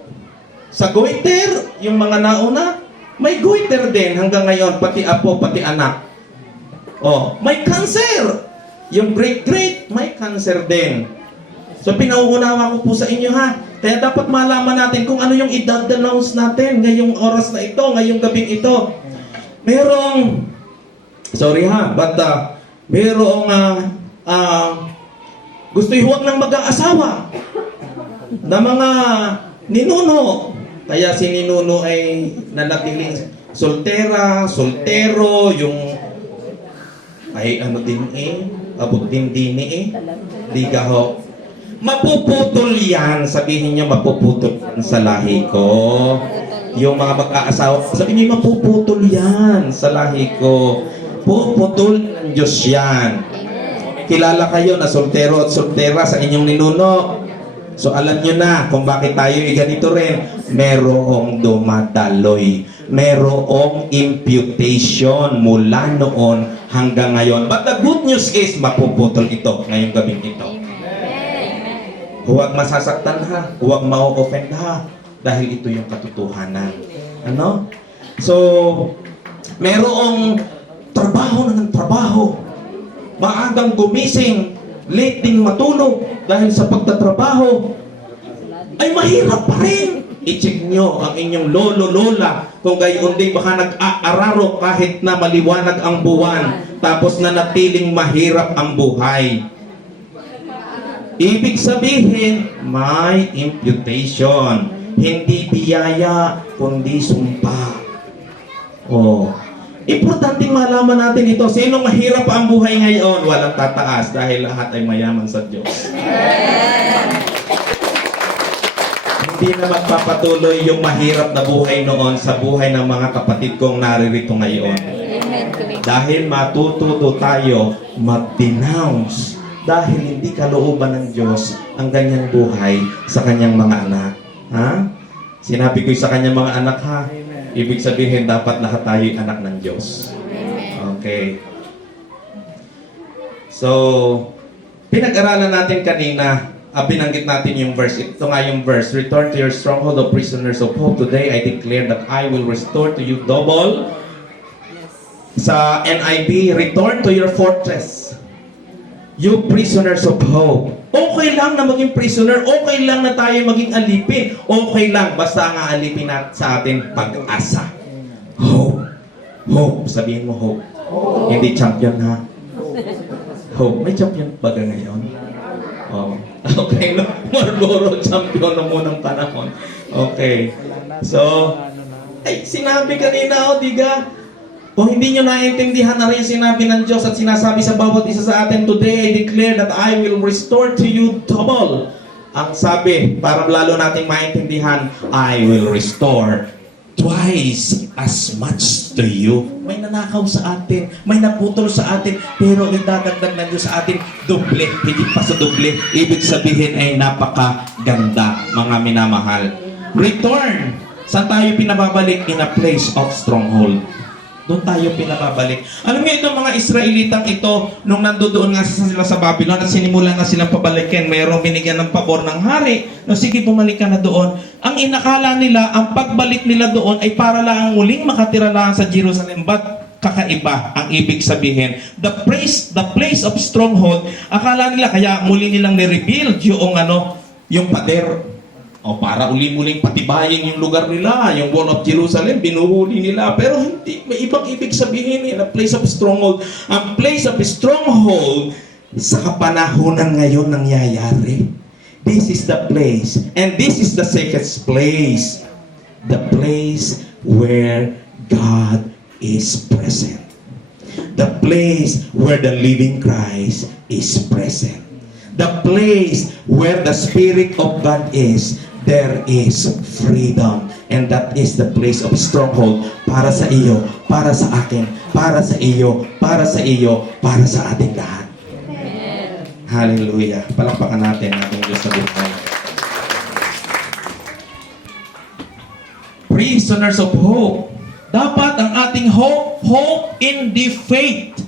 sa goiter, yung mga nauna, may goiter din hanggang ngayon, pati apo, pati anak. Oh, may cancer. Yung great-great, may cancer din. So, pinauunawa ko po sa inyo ha. Kaya dapat malaman natin kung ano yung i-denounce natin ngayong oras na ito, ngayong gabing ito. Merong, sorry ha, but merong gusto'y huwag nang mag-aasawa na mga ninuno. Kaya si ninuno ay nanatiling soltera, soltero, yung ay ano din abot din di ka ho. Mapuputol yan, sabihin niyo mapuputol yan sa lahi ko. Yung mga mag-aasawa, sabihin niyo mapuputol yan sa lahi ko. Puputol ng Diyos yan. Kilala kayo na soltero at soltera sa inyong ninuno. So alam nyo na kung bakit tayo ganito rin. Merong dumadaloy. Merong imputation mula noon hanggang ngayon. But the good news is mapuputol ito ngayong gabing ito. Huwag masasaktan ha. Huwag ma-offend ha. Dahil ito yung katotohanan. Ano? So, merong trabaho na ng trabaho. Maagang gumising, late ding matulog dahil sa pagtatrabaho. Ay mahirap pa rin. I-check nyo ang inyong lolo-lola kung gayon din baka nag-aararo kahit na maliwanag ang buwan tapos nanatiling mahirap ang buhay. Ibig sabihin, may imputation. Hindi biyaya, kundi sumpa. Oh. Importanteng malaman natin ito. Sino mahirap ang buhay ngayon? Walang tataas dahil lahat ay mayaman sa Diyos. Hindi na magpapatuloy yung mahirap na buhay noon sa buhay ng mga kapatid kong naririto ngayon. Dahil matututo tayo mag-denounce dahil hindi kalooban ng Diyos ang ganyang buhay sa kanyang mga anak. Ha? Sinabi ko sa kanyang mga anak ha, ibig sabihin dapat lahat tayo anak ng Diyos. Okay. So, pinag-aralan natin kanina, binanggit natin yung verse. Ito nga yung verse. Return to your stronghold, O prisoners of hope. Today, I declare that I will restore to you double. Sa NIV, return to your fortress. You prisoners of hope. Okay lang na maging prisoner. Okay lang na tayo maging alipin. Okay lang. Basta nga alipin sa atin pag-asa. Hope. Hope. Sabihin mo hope. Hindi champion ha. Hope. May champion ba ngayon? Oh. Okay, no? Marlboro champion na munang panahon. Okay. So, ay, sinabi kanina, diga, Kung hindi nyo naiintindihan na rin sinabi ng Diyos at sinasabi sa bawat isa sa atin, today I declare that I will restore to you double. Ang sabi, para lalo nating maintindihan, I will restore twice as much to you. May nanakaw sa atin, may naputol sa atin, pero idadagdag ng Diyos sa atin, doble, higit pa sa doble. Ibig sabihin ay napakaganda, mga minamahal. Return. Saan tayo pinababalik? In a place of stronghold. Doon tayo pinababalik. Alam niyo itong mga Israelitang ito, nung nandoon nga sila sa Babylon at sinimulan na silang pabalikin, mayroong binigyan ng pabor ng hari. No, sige, bumalik ka na doon. Ang inakala nila, ang pagbalik nila doon ay para lang muling makatira lang sa Jerusalem. But kakaiba ang ibig sabihin. The place of stronghold, akala nila, kaya muli nilang ni-rebuild yung pader. O para uli-muling patibayin yung lugar nila, yung wall of Jerusalem, binuhuli nila. Pero hindi, may ibang ibig sabihin a place of stronghold. Ang place of stronghold sa kapanahunan ngayon nangyayari. This is the place, and this is the sacred place. The place where God is present. The place where the living Christ is present. The place where the Spirit of God is, there is freedom. And that is the place of stronghold para sa iyo, para sa akin, para sa iyo, para sa iyo, para sa ating lahat. Hallelujah. Palakpakan natin ang ating Diyos sa buhay. Prisoners of hope. Dapat ang ating hope in the faith.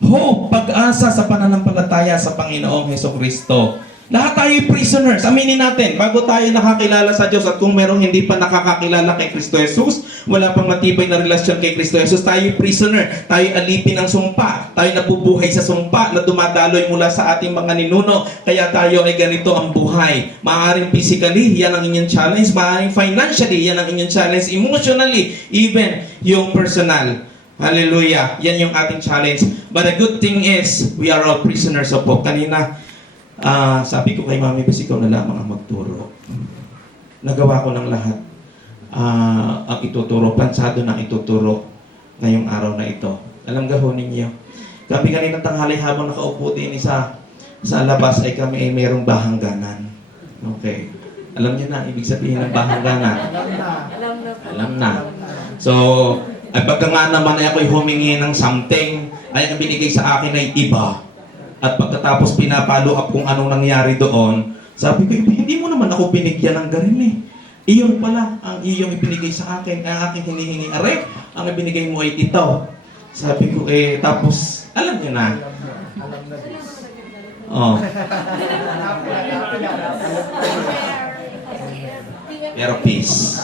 Hope, pag-asa sa pananampalataya sa Panginoong Hesukristo. Lahat tayo prisoners. Aminin natin, bago tayo nakakilala sa Diyos at kung merong hindi pa nakakakilala kay Kristo Jesus, wala pang matibay na relasyon kay Kristo Jesus, tayo prisoner. Tayo alipin ng sumpa. Tayo nabubuhay sa sumpa na dumadaloy mula sa ating mga ninuno. Kaya tayo ay ganito ang buhay. Maaaring physically, yan ang inyong challenge. Maaaring financially, yan ang inyong challenge. Emotionally, even yung personal. Hallelujah. Yan yung ating challenge. But the good thing is, we are all prisoners of hope. Kanina, sabi ko kay Mami, basta ikaw na lamang ang magturo. Nagawa ko ng lahat. Ang ituturo, plansado na ituturo ngayong araw na ito. Alam gaho ninyo, kami kanina tanghali habang nakaupo din sa labas ay kami ay mayroong bahangganan. Okay. Alam niyo na, ibig sabihin ng bahangganan. Alam na. So, ay pagka nga naman ay ako'y humingi ng something, ay ang binigay sa akin ay iba. At pagkatapos pinapalo up kung anong nangyari doon, sabi ko, hindi mo naman ako binigyan ng ganun eh. Iyon pala ang iyong ibinigay sa akin, ang aking hinihingi. Aray, ang ibinigay mo ay ito. Sabi ko, tapos, alam niyo na. Oh. Pero peace.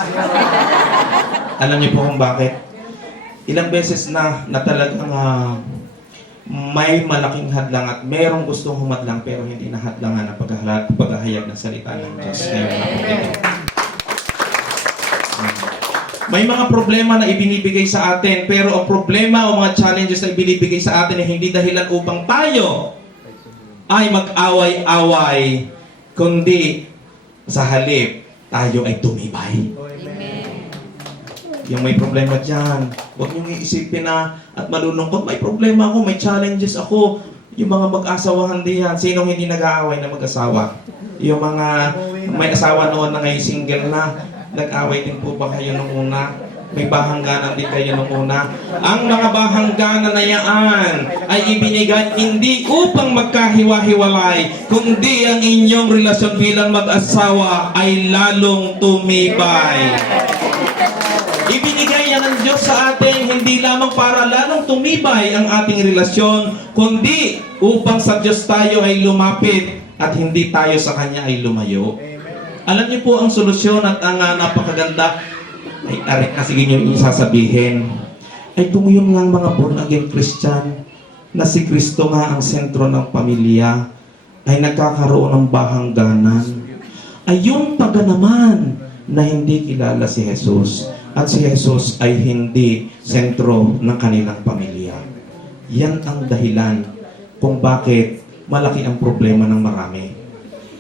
Alam niyo po kung bakit? Ilang beses na talagang may malaking hadlang at merong gustong humadlang pero hindi nahadlangan ang paghahayag ng salita ng Diyos. May mga problema na ibinibigay sa atin pero ang problema o mga challenges na ibinibigay sa atin ay hindi dahilan upang tayo ay mag-away-away, kundi sa halip tayo ay tumibay. Yung may problema dyan, huwag niyong iisipin na at malulungkot, may problema ako, may challenges ako. Yung mga mag-asawahan diyan, sinong hindi nag-aaway na mag-asawa? Yung mga may asawa noon na ngayon single na, nag-aaway din po ba kayo nung una? May bahangganan din kayo nung una? Ang mga bahangganan na yan ay ibinigay hindi upang magkahiwa-hiwalay, kundi ang inyong relasyon bilang mag-asawa ay lalong tumibay. Ibinigay yan ng Diyos sa atin hindi lamang para lalong tumibay ang ating relasyon, kundi upang sa Diyos tayo ay lumapit at hindi tayo sa Kanya ay lumayo. Alam niyo po ang solusyon at ang napakaganda ay sige niyo yung sasabihin ay kung yun nga mga born again Christian na si Kristo nga ang sentro ng pamilya ay nagkakaroon ng bahangganan, ay yung taga naman na hindi kilala si Jesus at si Jesus ay hindi sentro ng kanilang pamilya. Yan ang dahilan kung bakit malaki ang problema ng marami.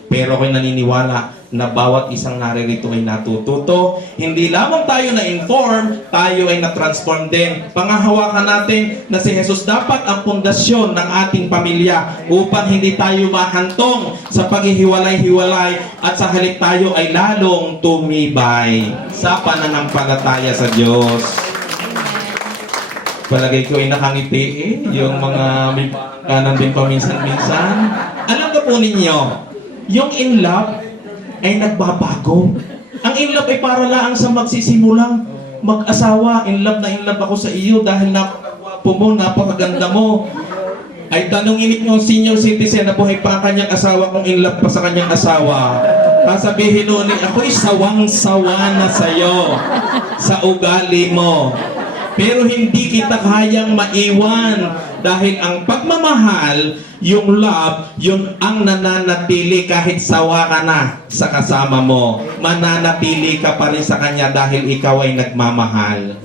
Pero ako'y naniniwala na bawat isang naririto ay natututo. Hindi lamang tayo na-inform, tayo ay na-transform din. Pangahawakan natin na si Jesus dapat ang pundasyon ng ating pamilya upang hindi tayo mahantong sa paghihiwalay-hiwalay at sa halip tayo ay lalong tumibay sa pananampalataya sa Diyos. Palagay ko ay nakangiti yung mga may kanan din paminsan-minsan. Alam ko po ninyo, yung in love ay nagbabago. Ang in love ay para lang sa magsisimulang mag-asawa. In love ako sa iyo dahil napakagwapo mo, napakaganda mo. Ay tanongin niyo senior citizen na buhay pa ang kanyang asawa kung in love pa sa kanyang asawa. Sasabihin nun, ako'y sawang-sawa na sa'yo sa ugali mo. Pero hindi kita kayang maiwan dahil ang pagmamahal, yung love, yun ang nananatili kahit sawa ka na sa kasama mo. Mananatili ka pa rin sa kanya dahil ikaw ay nagmamahal.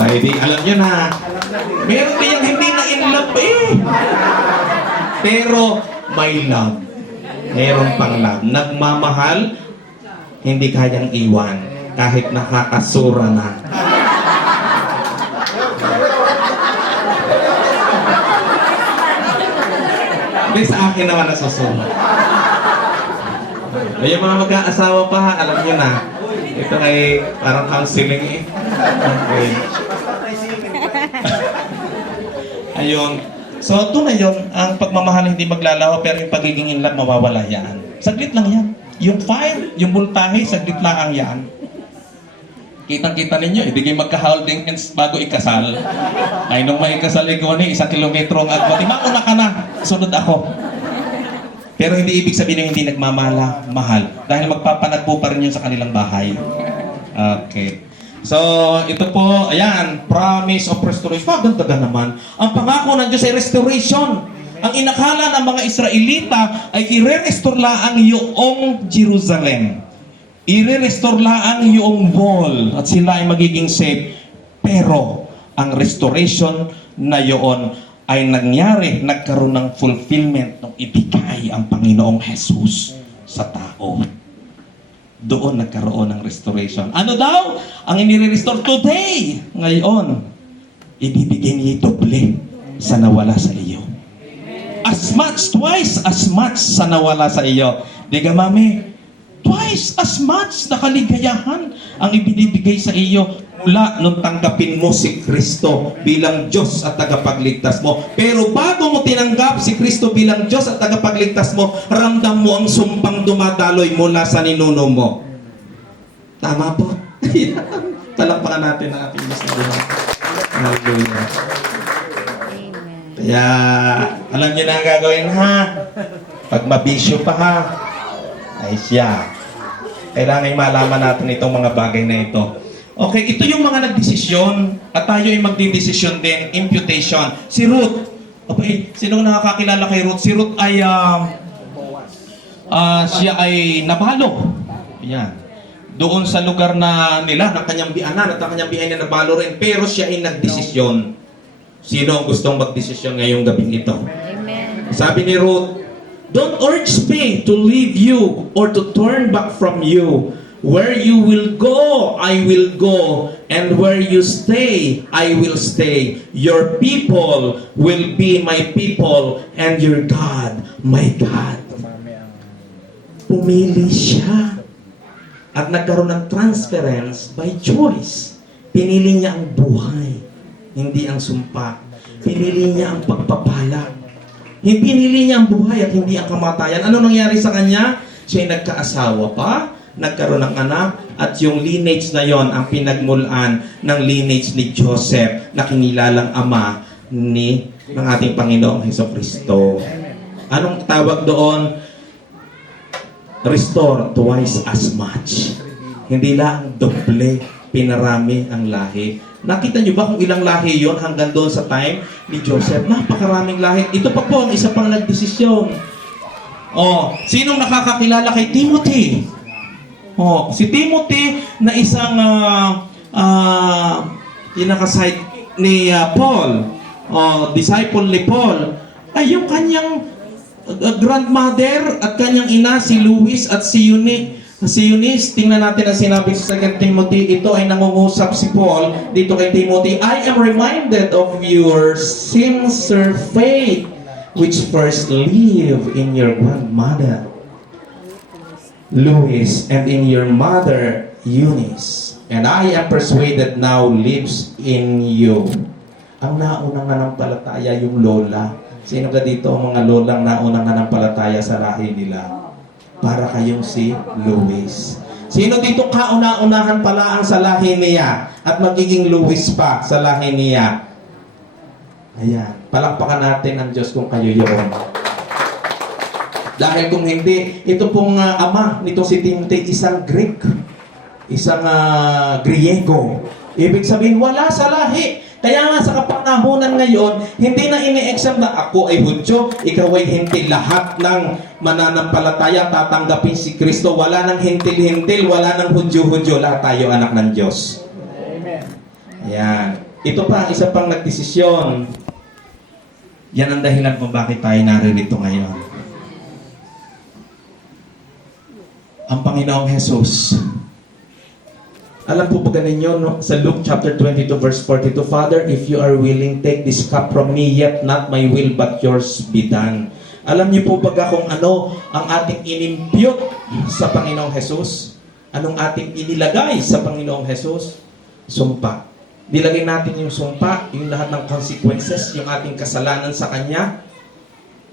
Ay, di alam nyo na. Meron kayang hindi na in love Pero may love. Meron pang love. Nagmamahal, hindi kayang iwan kahit nakakasura na. Hindi sa akin naman nasusura. Yung mga mag-aasawa pa, alam nyo na. Ito ay parang counseling Okay. Ayun. So, ito na yun. Ang pagmamahal hindi maglalaho pero yung pagiging in love mawawala yan. Saglit lang yan. Yung fire, yung voltahe, saglit lang yan. Kitang-kita ninyo, hindi kayo magka-holding hands bago ikasal. Ay, nung may ikasal ko ni, 1 kilometro ang agwati, mauna ka na, sunod ako. Pero hindi ibig sabihin na hindi mahal. Dahil magpapanagpo pa rin yun sa kanilang bahay. Okay. So, ito po, ayan, promise of restoration. Maganda naman. Ang pangako ng Diyos ay restoration. Ang inakala ng mga Israelita ay i-restore laang yung Jerusalem. I-restore laang yung wall at sila ay magiging safe. Pero ang restoration na yun ay nangyari, nagkaroon ng fulfillment nung ibigay ang Panginoong Jesus sa tao. Doon nagkaroon ng restoration. Ano daw? Ang inire-restore today, ngayon, ibibigay niya doble sa nawala sa iyo. As much, twice as much sa nawala sa iyo. Di ka, mami? Twice as much na kaligayahan ang ibinibigay sa iyo mula nung tanggapin mo si Kristo bilang Diyos at tagapagligtas mo. Pero bago mo tinanggap si Kristo bilang Diyos at tagapagligtas mo, ramdam mo ang sumpang dumadaloy mula sa ninuno mo. Tama po? Talampakan natin ang ating Diyos na buhay. Hallelujah. Kaya, alam niyo na ang gagawin ha. Pag mabisyo pa ha, ay siya. Kailangan ay malaman natin itong mga bagay na ito. Okay, ito yung mga nagdesisyon at tayo ay magdidesisyon din, imputation. Si Ruth, okay, sinong nakakakilala kay Ruth? Si Ruth ay, siya ay nabalo. Yan. Doon sa lugar na nila, ng kanyang bianan at ang kanyang biyanan na nabalo rin. Pero siya ay nagdesisyon. Sino ang gustong magdesisyon ngayong gabing ito? Amen. Sabi ni Ruth, don't urge me to leave you or to turn back from you. Where you will go, I will go. And where you stay, I will stay. Your people will be my people. And your God, my God. Pumili siya. At nagkaroon ng transference by choice. Pinili niya ang buhay, hindi ang sumpa. Pinili niya ang pagpapala. Pinili niya ang buhay at hindi ang kamatayan. Ano nangyari sa kanya? Siya ay nagkaasawa pa, nagkaroon ng anak, at yung lineage na yon ang pinagmulan ng lineage ni Joseph na kinilalang ama ng ating Panginoong Hesukristo. Anong tawag doon? Restore twice as much. Hindi lang doble, pinarami ang lahi. Nakita niyo ba kung ilang lahi yon hanggang doon sa time ni Joseph? Napakaraming lahi. Ito pa po ang isa pang nagdesisyon. Oh, sinong nakakakilala kay Timothy? Oh, si Timothy na isang pinaka-site ni Paul, disciple ni Paul, ay yung kanyang grandmother at kanyang ina, si Luis at si Eunice. Tingnan natin ang sinabi sa 2 Timothy. Ito ay nangungusap si Paul dito kay Timothy. I am reminded of your sincere faith which first lived in your grandmother Luis and in your mother Eunice, and I am persuaded now lives in you. Ang naunang nanampalataya yung lola. Sino ka dito ang mga lolang naunang nanampalataya sa lahi nila? Para kayong si Luis. Sino dito kauna-unahan pala ang sa lahi niya at magiging Luis pa sa lahi niya? Ayan, palakpakan natin ang Diyos kung kayo yun. Dahil kung hindi, ito pong ama nito si Timothy, isang Greek, isang Griego. Ibig sabihin, wala sa lahi. Kaya nga sa kapanahunan ngayon, hindi na ini-exam na ako ay Hudyo, ikaw ay hintil. Lahat ng mananampalataya tatanggapin si Kristo. Wala nang hintil-hintil, wala nang Hudyo-Hudyo. Lahat tayo anak ng Diyos. Amen. Ayan. Ito pa, isa pang nagdesisyon. Yan ang dahilan kung bakit tayo naririto ngayon. Ang Panginoong Jesus. Alam po ba ninyo, no? Sa Luke chapter 22 verse 42, Father, if you are willing, take this cup from me, yet not my will but yours be done. Alam niyo po ba kung ano ang ating inimpute sa Panginoong Jesus? Anong ating inilagay sa Panginoong Jesus? Sumpa. Nilagay natin yung sumpa, yung lahat ng consequences, yung ating kasalanan sa Kanya.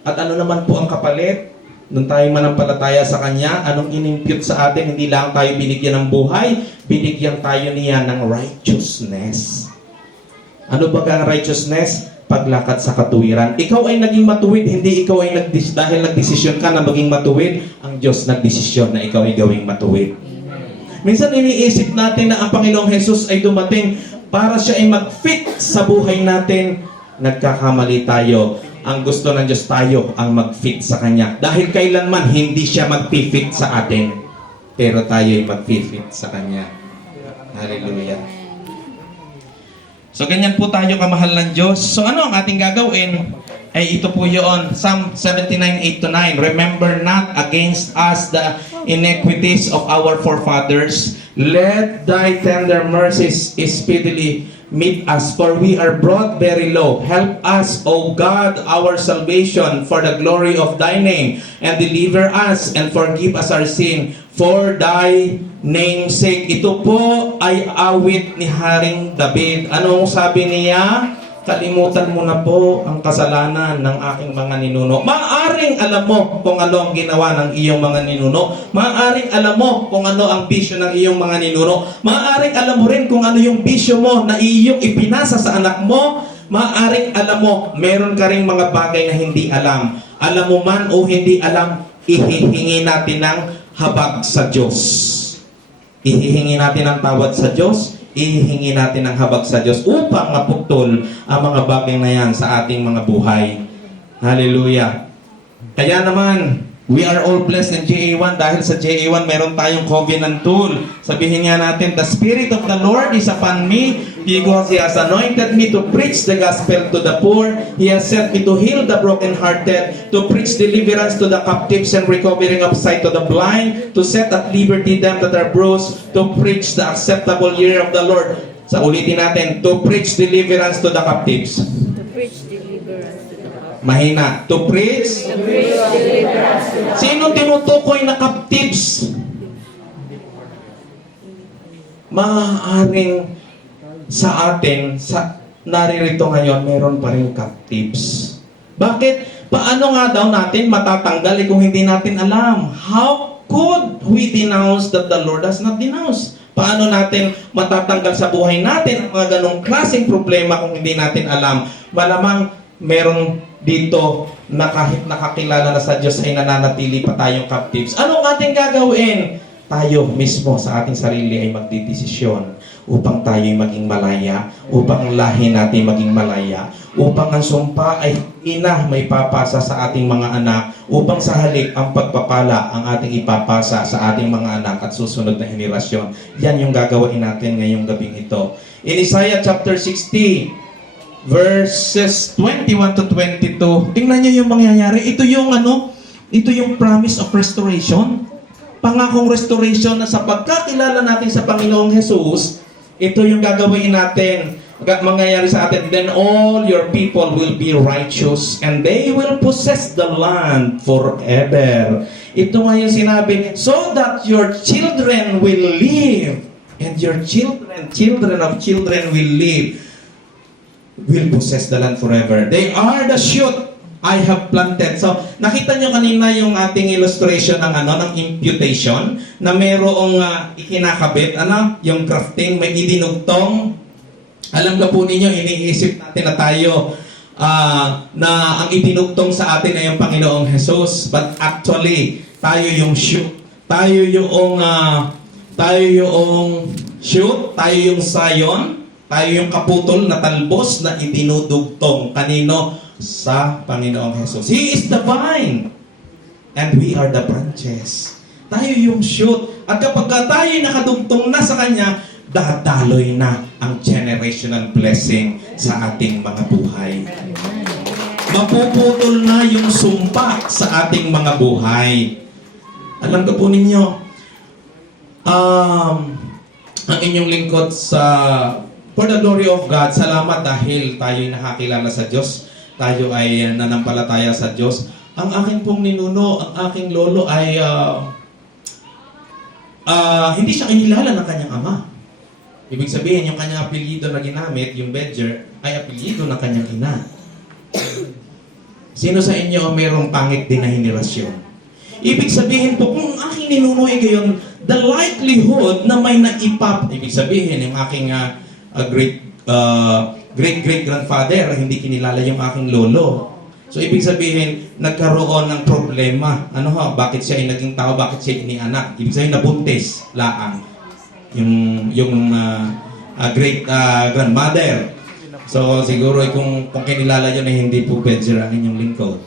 At ano naman po ang kapalit? Nung tayo manampalataya sa Kanya, anong inimpute sa atin? Hindi lang tayo binigyan ng buhay, binigyan tayo niya ng righteousness. Ano ba ang righteousness? Paglakad sa katuwiran. Ikaw ay naging matuwid, hindi ikaw ay dahil nagdesisyon ka na maging matuwid, ang Diyos nagdesisyon na ikaw ay gawing matuwid. Minsan iniisip natin na ang Panginoong Jesus ay dumating para siya ay mag-fit sa buhay natin. Nagkakamali tayo. Ang gusto ng Diyos tayo ang mag-fit sa Kanya. Dahil kailanman hindi siya mag-fit sa atin. Pero tayo ay mag-fit sa Kanya. Hallelujah. So ganyan po tayo kamahal ng Diyos. So ano ang ating gagawin? Ay ito po yun. Psalm 79:8-9. Remember not against us the iniquities of our forefathers. Let thy tender mercies speedily meet us, for we are brought very low. Help us, O God, our salvation, for the glory of thy name, and deliver us and forgive us our sin, for thy name's sake. Ito po ay awit ni Haring David. Anong sabi niya? Kalimutan mo na po ang kasalanan ng aking mga ninuno. Maaring alam mo kung ano ang ginawa ng iyong mga ninuno. Maaring alam mo kung ano ang bisyo ng iyong mga ninuno. Maaring alam mo rin kung ano yung bisyo mo na iyong ipinasa sa anak mo. Maaring alam mo, meron ka rin mga bagay na hindi alam. Alam mo man o hindi alam, ihihingi natin ng habag sa Diyos. Ihihingi natin ng tawad sa Diyos. Ihihingi natin ng habag sa Diyos upang maputol ang mga bagay na yan sa ating mga buhay. Hallelujah. Kaya naman, we are all blessed in JA1 dahil sa JA1 meron tayong covenant tool. Sabihin nga natin, the Spirit of the Lord is upon me because He has anointed me to preach the gospel to the poor. He has sent me to heal the brokenhearted, to preach deliverance to the captives and recovering of sight to the blind, to set at liberty them that are bruised, to preach the acceptable year of the Lord. Sa ulitin natin, to preach deliverance to the captives. To preach deliverance to the captives. Mahina. To preach Deliverance to the Sino tinutukoy na captives? Maaaring sa atin, naririto ngayon, meron pa rin captives. Bakit? Paano nga daw natin matatanggal kung hindi natin alam? How could we denounce that the Lord has not denounced? Paano natin matatanggal sa buhay natin ang mga ganong klaseng problema kung hindi natin alam? Malamang meron dito na kahit nakakilala na sa Diyos ay nananatili pa tayong captives. Anong ating gagawin? Tayo mismo sa ating sarili ay magdidesisyon upang tayo maging malaya, upang ang lahi natin maging malaya, upang ang sumpa ay ina may papasa sa ating mga anak, upang sa halik ang pagpapala ang ating ipapasa sa ating mga anak at susunod na henerasyon. Yan yung gagawin natin ngayong gabing ito. In Isaiah chapter 60, verses 21 to 22. Tingnan niyo yung mangyayari. Ito yung promise of restoration. Pangakong restoration na sa pagkakilala natin sa Panginoong Jesus, ito yung gagawin natin, mangyayari sa atin. Then all your people will be righteous and they will possess the land forever. Ito nga yung sinabi, so that your children will live and your children of children will possess the land forever. They are the shoot I have planted. So, nakita nyo kanina yung ating illustration ng imputation na mayroong ikinakabit, yung grafting, may idinugtong. Alam ka po ninyo, iniisip natin na tayo na ang idinugtong sa atin ay yung Panginoong Jesus. But actually, tayo yung shoot. Tayo yung shoot, tayo yung sayon, tayo yung kaputol na talbos na idinudugtong. Kanino? Sa Panginoong Jesus. He is the vine and we are the branches. Tayo yung shoot. At kapag tayo nakadugtong na sa Kanya, dadaloy na ang generational blessing sa ating mga buhay. Mapuputol na yung sumpa sa ating mga buhay. Alam ko po ninyo, ang inyong lingkod for the glory of God, salamat dahil tayo'y nakakilala sa Diyos. Tayo ay nanampalataya sa Diyos. Ang aking pong ninuno, ang aking lolo ay hindi siya kinilala ng kanyang ama. Ibig sabihin, yung kanyang apelyido na ginamit, yung Bedger, ay apelyido ng kanyang ina. Sino sa inyo ang mayroong pangit din na henerasyon? Ibig sabihin po, kung aking ninuno ay gayon, the likelihood na may naipap, ibig sabihin, yung aking great-great-grandfather, hindi kinilala yung aking lolo. So, ibig sabihin, nagkaroon ng problema. Bakit siya ay naging tao? Bakit siya inianak? Ibig sabihin, nabuntis laang yung great-grandmother. So, siguro kung kinilala yun ay hindi po Bedger ang inyong lingkod.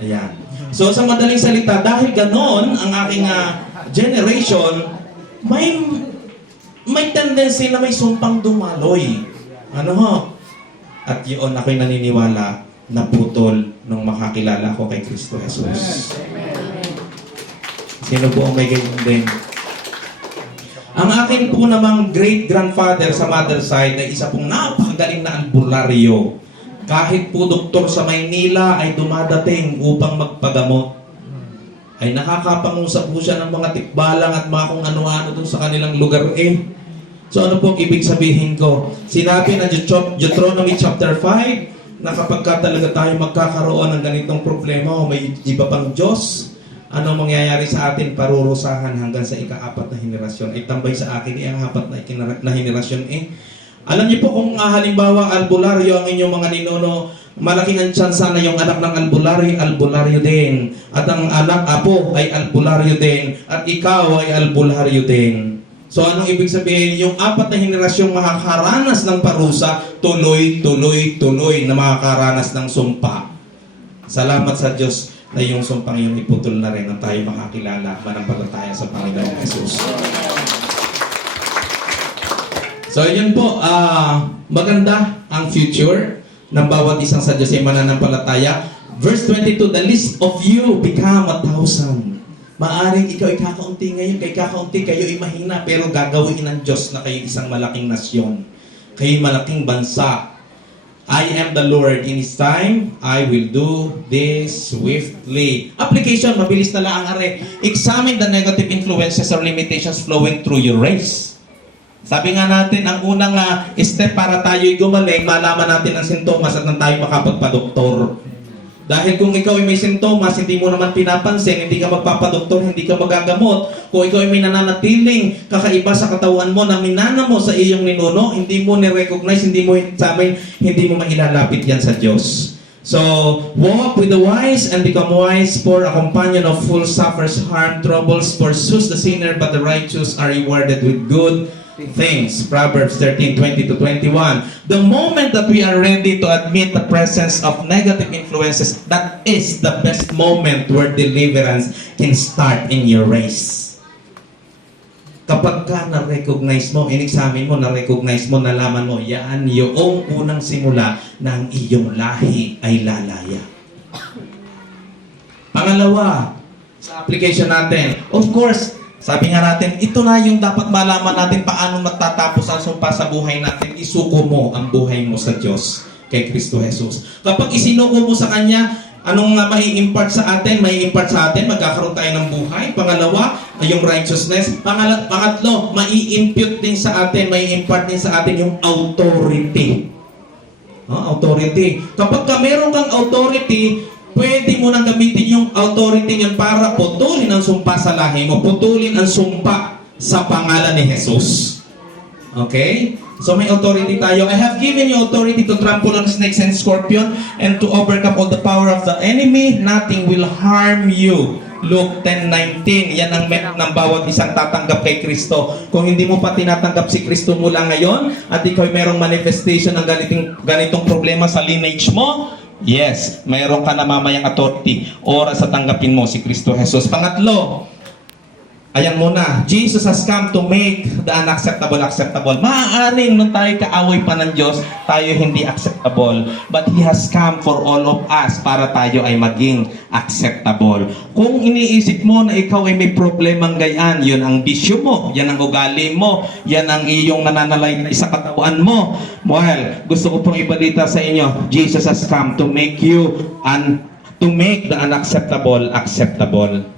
Ayan. So, sa madaling salita, dahil ganon ang aking generation, may tendency na may sumpang dumaloy. At yun, ako'y naniniwala na putol nung makakilala ko kay Kristo Jesus. Sino po ang may ganyan din? Ang akin po namang great-grandfather sa mother side ay isa pong napakagaling na albularyo. Kahit po doktor sa Maynila ay dumadating upang magpagamot. Ay nakakapangusap po siya ng mga tikbalang at mga kung ano-ano dun sa kanilang lugar So ano pong ibig sabihin ko? Sinabi na Deuteronomy chapter 5 na kapag talaga tayo magkakaroon ng ganitong problema o may iba pang Diyos, ano mangyayari sa atin? Parurusahan hanggang sa ika-4 na henerasyon. Ay tambay sa akin ang 4 na henerasyon Alam niyo po kung halimbawa albularyo ang inyong mga ninuno, malaking ang tsansa na yung anak ng albularyo din. At ang anak apo ay albularyo din. At ikaw ay albularyo din. So anong ibig sabihin? Yung 4 na henerasyong makakaranas ng parusa, tuloy na makakaranas ng sumpa. Salamat sa Diyos na yung sumpang yung iputol na rin ang tayo makakilala, manampalataya sa Panginoong Jesus. So yun po, maganda ang future ng bawat isang sa Diyos ay mananampalataya. Verse 22, the least of you become 1,000. Maaring ikaw ay kakaunti ngayon, kay kakaunti kayo ay mahina, pero gagawin ng Diyos na kayo isang malaking nasyon. Kayo malaking bansa. I am the Lord. In His time, I will do this swiftly. Application, mabilis na lang ang are. Examine the negative influences or limitations flowing through your race. Sabi nga natin, ang unang step para tayo'y gumaling, malaman natin ang sintomas at nang tayo makapagpadoktor. Dahil kung ikaw ay may sintomas, hindi mo naman pinapansin, hindi ka magpapadoktor, hindi ka magagamot. Kung ikaw ay may nananatiling kakaiba sa katawan mo na minana mo sa iyong ninuno, hindi mo ni-recognize, hindi mo mailalapit yan sa Diyos. So, walk with the wise and become wise, for a companion of fools suffers harm, troubles pursues the sinner, but the righteous are rewarded with good things. Proverbs 13:20-21. The moment that we are ready to admit the presence of negative influences, that is the best moment where deliverance can start in your race. Kapag ka na-recognize mo, in-examine mo, na-recognize mo, nalaman mo, yan yung unang simula ng iyong lahi ay lalaya. Pangalawa, sa application natin, of course, sabi nga natin, ito na yung dapat malaman natin paano matatapos ang sumpa sa buhay natin. Isuko mo ang buhay mo sa Diyos kay Kristo Jesus. Kapag isinuko mo sa Kanya, anong mai-impart sa atin? Mai-impart sa atin, magkakaroon tayo ng buhay. Pangalawa, yung righteousness. Pangatlo, mai-impute din sa atin, mai-impart din sa atin yung authority. Authority. Kapag ka meron kang authority, pwede mo nang gamitin yung authority niyan para putulin ang sumpa sa lahi mo, putulin ang sumpa sa pangalan ni Jesus. Okay? So may authority tayo. I have given you authority to trample on snakes and scorpion and to overcome all the power of the enemy. Nothing will harm you. Luke 10:19. Yan ang ng bawat isang tatanggap kay Kristo. Kung hindi mo pa tinatanggap si Kristo mula ngayon at ikaw mayroong manifestation ng ganitong problema sa lineage mo, yes, mayroon ka na mamayang authority. Oras sa tanggapin mo si Kristo Jesus. Pangatlo, ayan muna, Jesus has come to make the unacceptable acceptable. Maaaring nung tayo kaaway pa ng Diyos, tayo hindi acceptable. But He has come for all of us para tayo ay maging acceptable. Kung iniisip mo na ikaw ay may problemang gayaan, yun ang bisyo mo, yan ang ugali mo, yan ang iyong nananalay na sa katawan mo. Well, gusto ko pong ibalita sa inyo, Jesus has come to make you to make the unacceptable acceptable.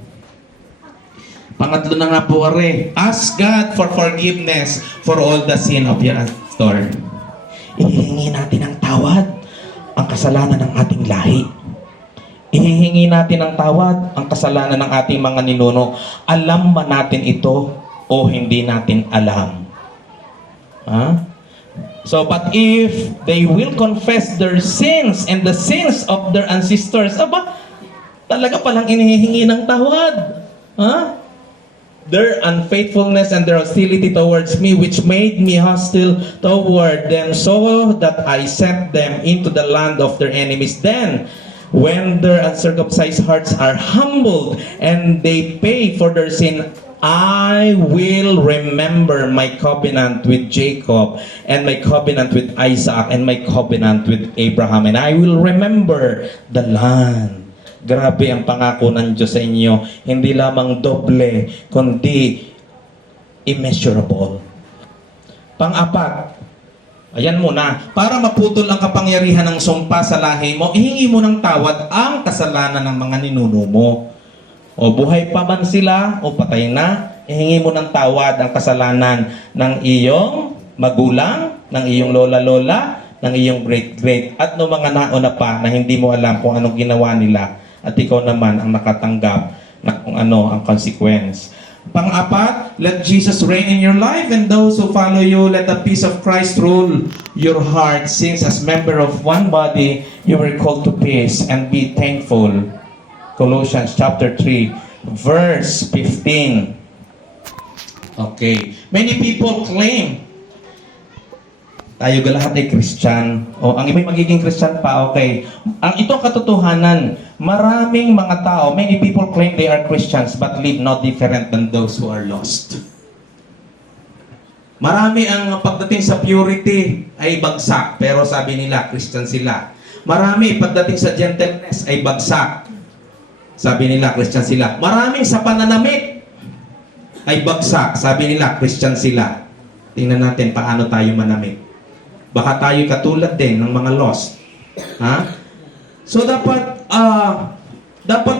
Pangatlo na nga po, ask God for forgiveness for all the sin of your ancestor. Ihihingi natin ng tawad ang kasalanan ng ating lahi. Ihihingi natin ng tawad ang kasalanan ng ating mga ninuno. Alam ba natin ito o hindi natin alam? So, but if they will confess their sins and the sins of their ancestors, talaga palang inihihingi ng tawad. Their unfaithfulness and their hostility towards me, which made me hostile toward them, so that I sent them into the land of their enemies. Then, when their uncircumcised hearts are humbled and they pay for their sin, I will remember my covenant with Jacob and my covenant with Isaac and my covenant with Abraham, and I will remember the land. Grabe ang pangako ng Diyos sa inyo. Hindi lamang doble, kundi immeasurable. Pang-apat, ayan muna, para maputol ang kapangyarihan ng sumpa sa lahi mo, ihingi mo ng tawad ang kasalanan ng mga ninuno mo. O buhay pa man sila o patay na, ihingi mo ng tawad ang kasalanan ng iyong magulang, ng iyong lola-lola, ng iyong great-great, at ng mga nauna pa na hindi mo alam kung anong ginawa nila. At ikaw naman ang nakatanggap na kung ano ang consequence. Pang-apat, let Jesus reign in your life, and those who follow you, let the peace of Christ rule your heart, since as member of one body, you were called to peace, and be thankful. Colossians chapter 3, verse 15. Okay. Many people claim tayo lahat ay Christian. O, ang iba'y magiging Christian pa, okay. Ang itong katotohanan, maraming mga tao, many people claim they are Christians but live no different than those who are lost. Marami ang pagdating sa purity ay bagsak, pero sabi nila, Christian sila. Marami pagdating sa gentleness ay bagsak. Sabi nila, Christian sila. Maraming sa pananamit ay bagsak. Sabi nila, Christian sila. Tingnan natin paano tayo manamit. Baka tayo katulad din ng mga lost. So dapat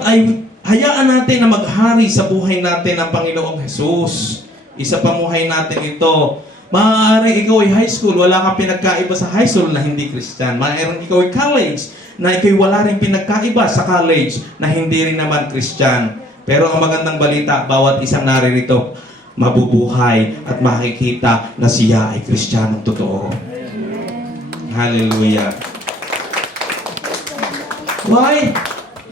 ay hayaan natin na maghari sa buhay natin ang Panginoong Jesus. Isa pamuhay natin ito. Maaari ikaw ay high school, wala kang pinagkaiba sa high school na hindi Christian. Maaari ikaw ay college, na ikaw wala rin pinagkaiba sa college na hindi rin naman Christian. Pero ang magandang balita, bawat isang naririto mabubuhay at makikita na siya ay Kristiyanong totoo. Hallelujah. Why?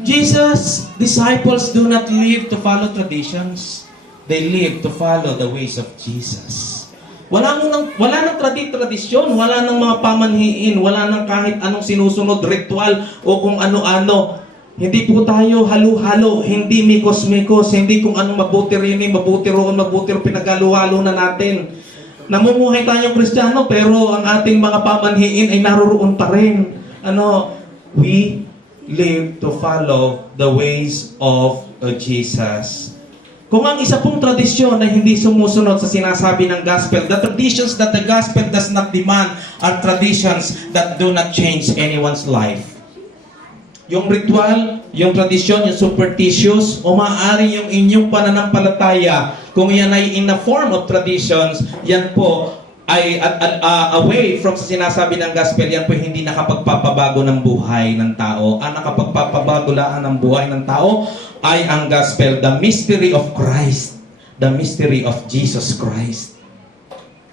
Jesus' disciples do not live to follow traditions. They live to follow the ways of Jesus. Wala nang tradisyon, wala nang mga pamanhiin, wala nang kahit anong sinusunod, ritual o kung ano-ano. Hindi po tayo halo-halo, hindi mikos-mikos, hindi kung anong mabuti rin, mabuti roon, mabuti roon, pinagalo-halo na natin. Namumuhay tayong Kristiyano, pero ang ating mga pamanhiin ay naroroon pa rin. We live to follow the ways of Jesus. Kung ang isa pong tradisyon na hindi sumusunod sa sinasabi ng gospel, the traditions that the gospel does not demand are traditions that do not change anyone's life. Yung ritual, yung tradisyon, yung superstitious, o maaari yung inyong pananampalataya, kung yan ay in the form of traditions, yan po ay away from sa sinasabi ng gospel, yan po hindi nakapagpapabago ng buhay ng tao. Ang nakapagpapabago laan ng buhay ng tao ay ang gospel, the mystery of Christ, the mystery of Jesus Christ.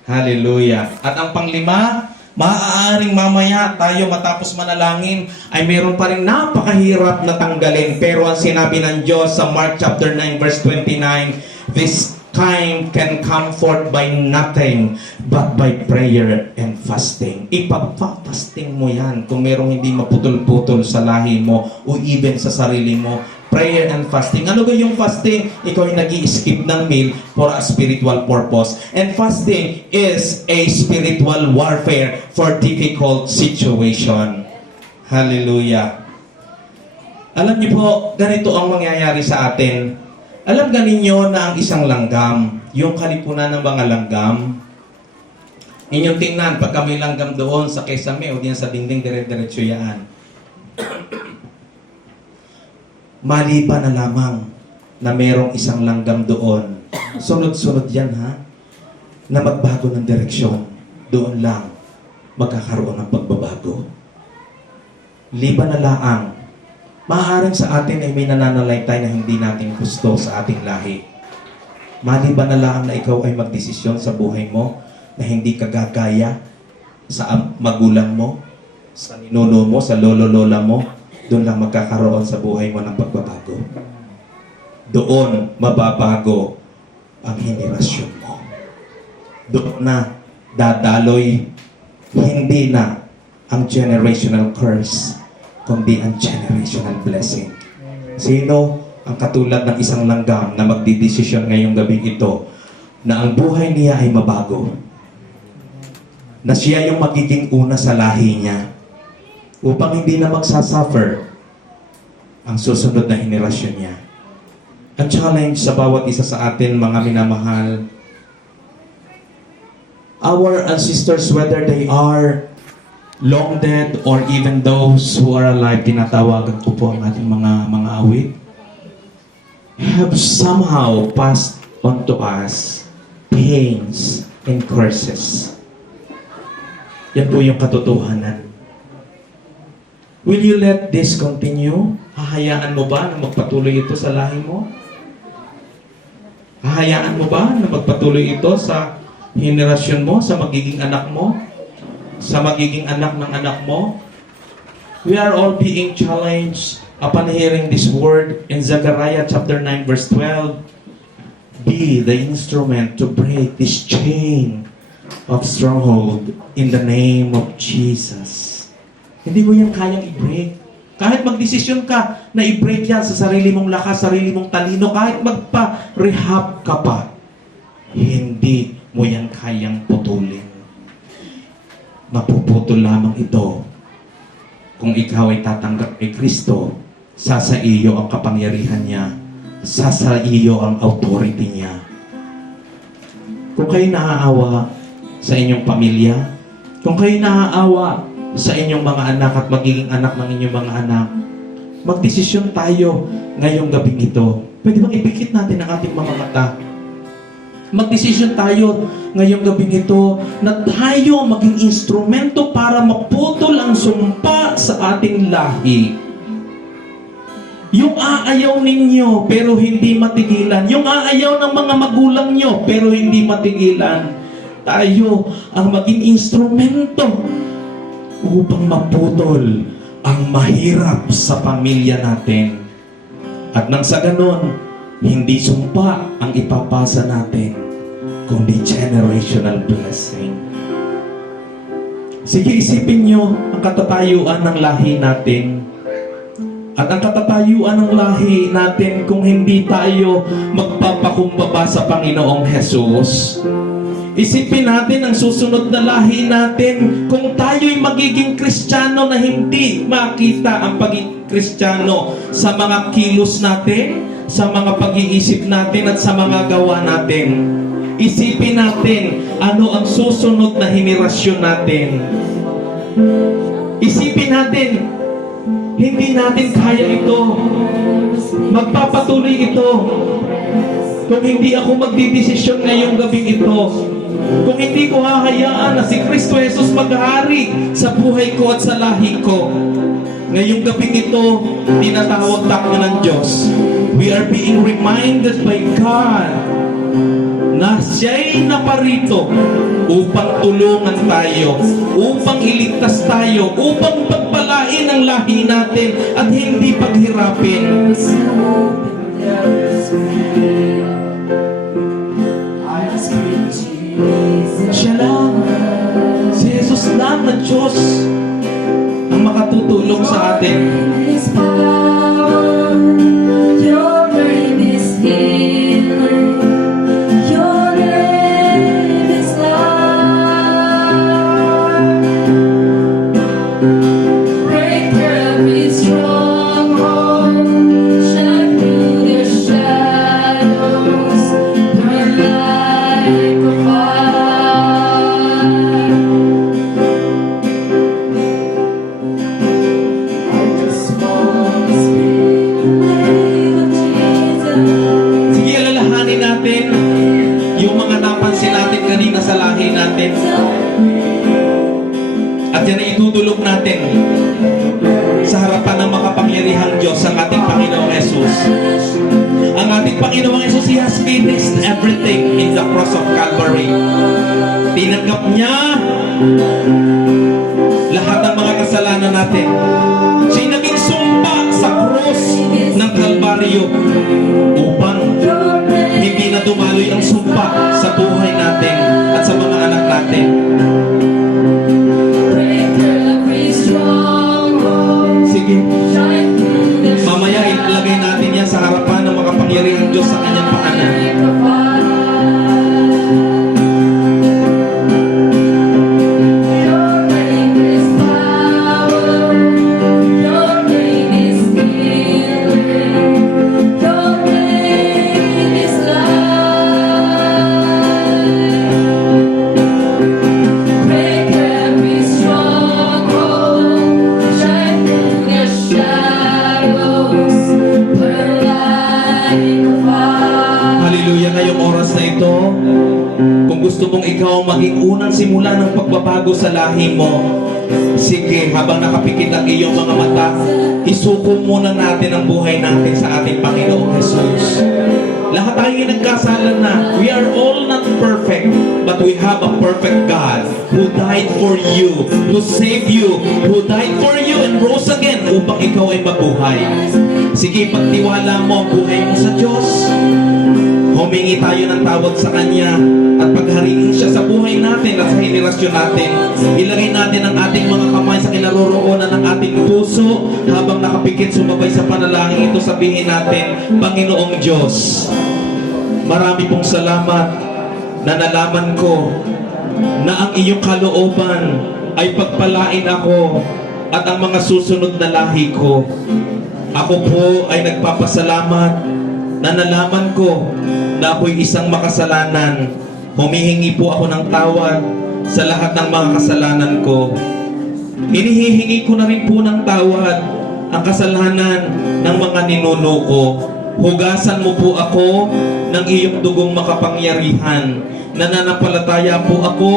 Hallelujah. At ang panglima, maaaring mamaya tayo matapos manalangin ay meron pa rin napakahirap na tanggalin. Pero ang sinabi ng Diyos sa Mark chapter 9 verse 29, this kind can come forth by nothing but by prayer and fasting. Ipagpa-fasting mo yan kung merong hindi maputol-putol sa lahi mo o even sa sarili mo. Prayer and fasting. Ano ba yung fasting? Ikaw ay nag-i-skip ng meal for a spiritual purpose. And fasting is a spiritual warfare for difficult situation. Hallelujah. Alam niyo po, ganito ang mangyayari sa atin. Alam ganinyo na ang isang langgam, yung kalipunan ng mga langgam, inyong tingnan, pagka may langgam doon sa kesame o diyan sa dingding, dire-diretso yan. Maliban na lamang na merong isang langgam doon. Sunod-sunod yan na magbago ng direksyon. Doon lang magkakaroon ng pagbabago. Liban na laang, maaaring sa atin ay may nananalaytay na hindi natin gusto sa ating lahi. Maliban na laang na ikaw ay magdesisyon sa buhay mo na hindi ka gagaya sa magulang mo, sa ninuno mo, sa lolo-lola mo, doon lang magkakaroon sa buhay mo ng pagbabago. Doon mababago ang henerasyon mo. Doon na dadaloy hindi na ang generational curse, kundi ang generational blessing. Sino ang katulad ng isang langgam na magdidesisyon ngayong gabi ito na ang buhay niya ay mabago? Na siya yung magiging una sa lahi niya upang hindi na magsasuffer ang susunod na henerasyon niya. Ang challenge sa bawat isa sa atin, mga minamahal, our ancestors, whether they are long dead or even those who are alive, tinatawagan ko po ang ating mga awit, have somehow passed on to us pains and curses. Yan po yung katotohanan. Will you let this continue? Hahayaan mo ba na magpatuloy ito sa lahi mo? Hahayaan mo ba na magpatuloy ito sa henerasyon mo, sa magiging anak mo, sa magiging anak ng anak mo? We are all being challenged upon hearing this word in Zechariah chapter 9 verse 12. Be the instrument to break this chain of stronghold in the name of Jesus. Hindi mo yan kayang i-break. Kahit magdesisyon ka na i-break yan sa sarili mong lakas, sarili mong talino, kahit magpa-rehab ka pa, hindi mo yan kayang putulin. Mapuputol lamang ito kung ikaw ay tatanggap kay Kristo. Sa iyo ang kapangyarihan niya, sa iyo ang authority niya. Kung kayo naaawa sa inyong pamilya, kung kayo naaawa sa inyong mga anak at magiging anak ng inyong mga anak, magdesisyon tayo ngayong gabing ito. Pwede bang ipikit natin ang ating mga mata? Magdesisyon tayo ngayong gabing ito na tayo maging instrumento para maputol ang sumpa sa ating lahi. Yung aayaw ninyo pero hindi matigilan. Yung aayaw ng mga magulang nyo pero hindi matigilan. Tayo ang maging instrumento upang maputol ang mahirap sa pamilya natin. At nang sa ganon, hindi sumpa ang ipapasa natin, kundi generational blessing. Sige, isipin nyo ang katatayuan ng lahi natin. At ang katatayuan ng lahi natin kung hindi tayo magpapakumbaba sa Panginoong Jesus. Isipin natin ang susunod na lahi natin kung tayo'y magiging Kristiyano na hindi makita ang pagiging Kristiyano sa mga kilos natin, sa mga pag-iisip natin at sa mga gawa natin. Isipin natin ano ang susunod na henerasyon natin. Isipin natin, hindi natin kaya ito. Magpapatuloy ito. Kung hindi ako magdidesisyon ngayong gabing ito, kung hindi ko hahayaan na si Kristo Jesus maghari sa buhay ko at sa lahi ko, ngayong gabing ito, tinatawag tayo ng Diyos. We are being reminded by God na siya'y naparito upang tulungan tayo, upang iligtas tayo, upang pagpalain ang lahi natin at hindi paghirapin. Siya lang, si Jesus lang na Diyos ang makatutulong sa atin. Your name is healing. Your name is life. Break every stronghold. Shine through the shadows. Burn like a fire. I just want to speak the name of Jesus. Sige, alalahanin natin yung mga napansin natin kanina sa lahi natin. At yan ay itutulog natin sa harapan ng makapangyarihang Diyos, ang ating Panginoong Jesus. Ang ating Panginoong Jesus, He has finished everything in the cross of Calvary. Tinanggap niya lahat ng mga kasalanan natin. Siya naging sumpa sa cross ng Kalbaryo upang hindi na dumaloy ang sumpa sa buhay natin at sa mga anak natin. Break every stronghold. Sige, Shine through the mamaya ilagay natin yan sa harapan ng makapangyarihang Diyos sa kanyang paanan. like a fire. Your name is power. Your name is healing. Your name is life. Break every stronghold. Shine through the shadows. Burn like a fire. Hallelujah, ngayong oras na ito, kung gusto mong ikaw maging unang simula ng pagbabago sa lahi mo, sige, habang nakapikit ang iyong mga mata, isuko muna natin ang buhay natin sa ating Panginoong Jesus. Lahat tayo ay nagkasala na. We are all not perfect, but we have a perfect God who died for you, who saved you, who died for you and rose again upang ikaw ay mabuhay. Sige, pagtiwala mo ang buhay mo sa Diyos. Humingi tayo ng tawad sa Kanya at paghariin siya sa buhay natin at sa henerasyon natin. Ilagay natin ang ating mga kamay sa kinaroroonan ng ating puso habang nakapikit sumabay sa panalangin ito. Sabihin natin, Panginoong Diyos, marami pong salamat na nalaman ko na ang iyong kalooban ay pagpalain ako at ang mga susunod na lahi ko. Ako po ay nagpapasalamat na nalaman ko na ako'y isang makasalanan. Humihingi po ako ng tawad sa lahat ng mga kasalanan ko. Inihihingi ko na rin po ng tawad ang kasalanan ng mga ninuno ko. Hugasan mo po ako ng iyong dugong makapangyarihan. Nananampalataya po ako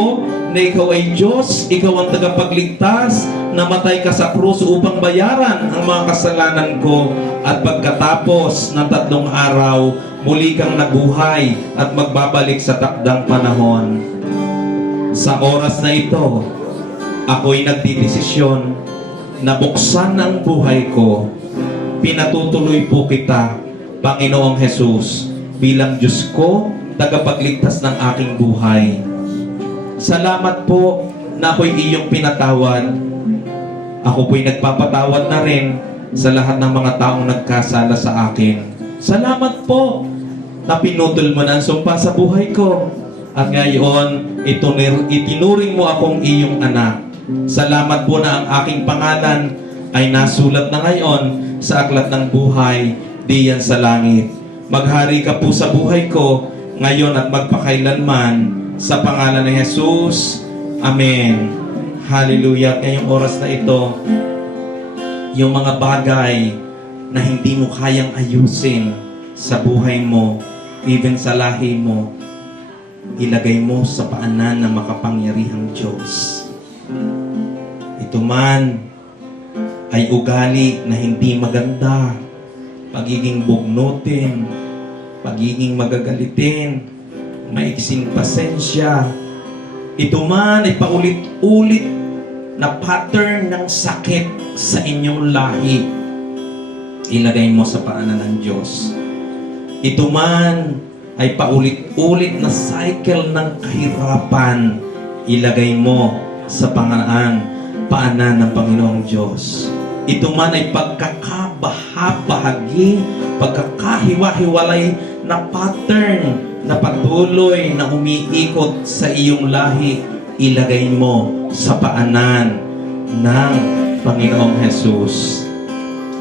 na ikaw ay Diyos, ikaw ang tagapagligtas, namatay ka sa krus upang bayaran ang mga kasalanan ko. At pagkatapos ng 3 araw, muli kang nabuhay at magbabalik sa takdang panahon. Sa oras na ito, ako'y nagdidesisyon na buksan ang buhay ko. Pinatutuloy po kita, Panginoong Jesus, bilang Diyos ko, tagapagligtas ng aking buhay. Salamat po na ako'y iyong pinatawad. Ako po'y nagpapatawad na rin sa lahat ng mga taong nagkasala sa akin. Salamat po na pinutol mo na ang sumpa sa buhay ko. At ngayon, itinuring mo akong iyong anak. Salamat po na ang aking pangalan ay nasulat na ngayon sa aklat ng buhay diyan sa langit. Maghari ka po sa buhay ko ngayon at magpakailanman sa pangalan ni Jesus. Amen. Hallelujah. Ngayong oras na ito, yung mga bagay na hindi mo kayang ayusin sa buhay mo, even sa lahi mo, ilagay mo sa paanan ng makapangyarihang Diyos. Ito man ay ugali na hindi maganda, pagiging bugnutin, pagiging magagalitin, maiksing pasensya. Ito man ay paulit-ulit na pattern ng sakit sa inyong lahi. Ilagay mo sa paanan ng Diyos. Ito man ay paulit-ulit na cycle ng kahirapan. Ilagay mo sa paanan ng Panginoong Diyos. Ito man ay pagkakabahabahagi, pagkakahiwa-hiwalay na pattern na patuloy na umiikot sa iyong lahi. Ilagay mo sa paanan ng Panginoong Jesus.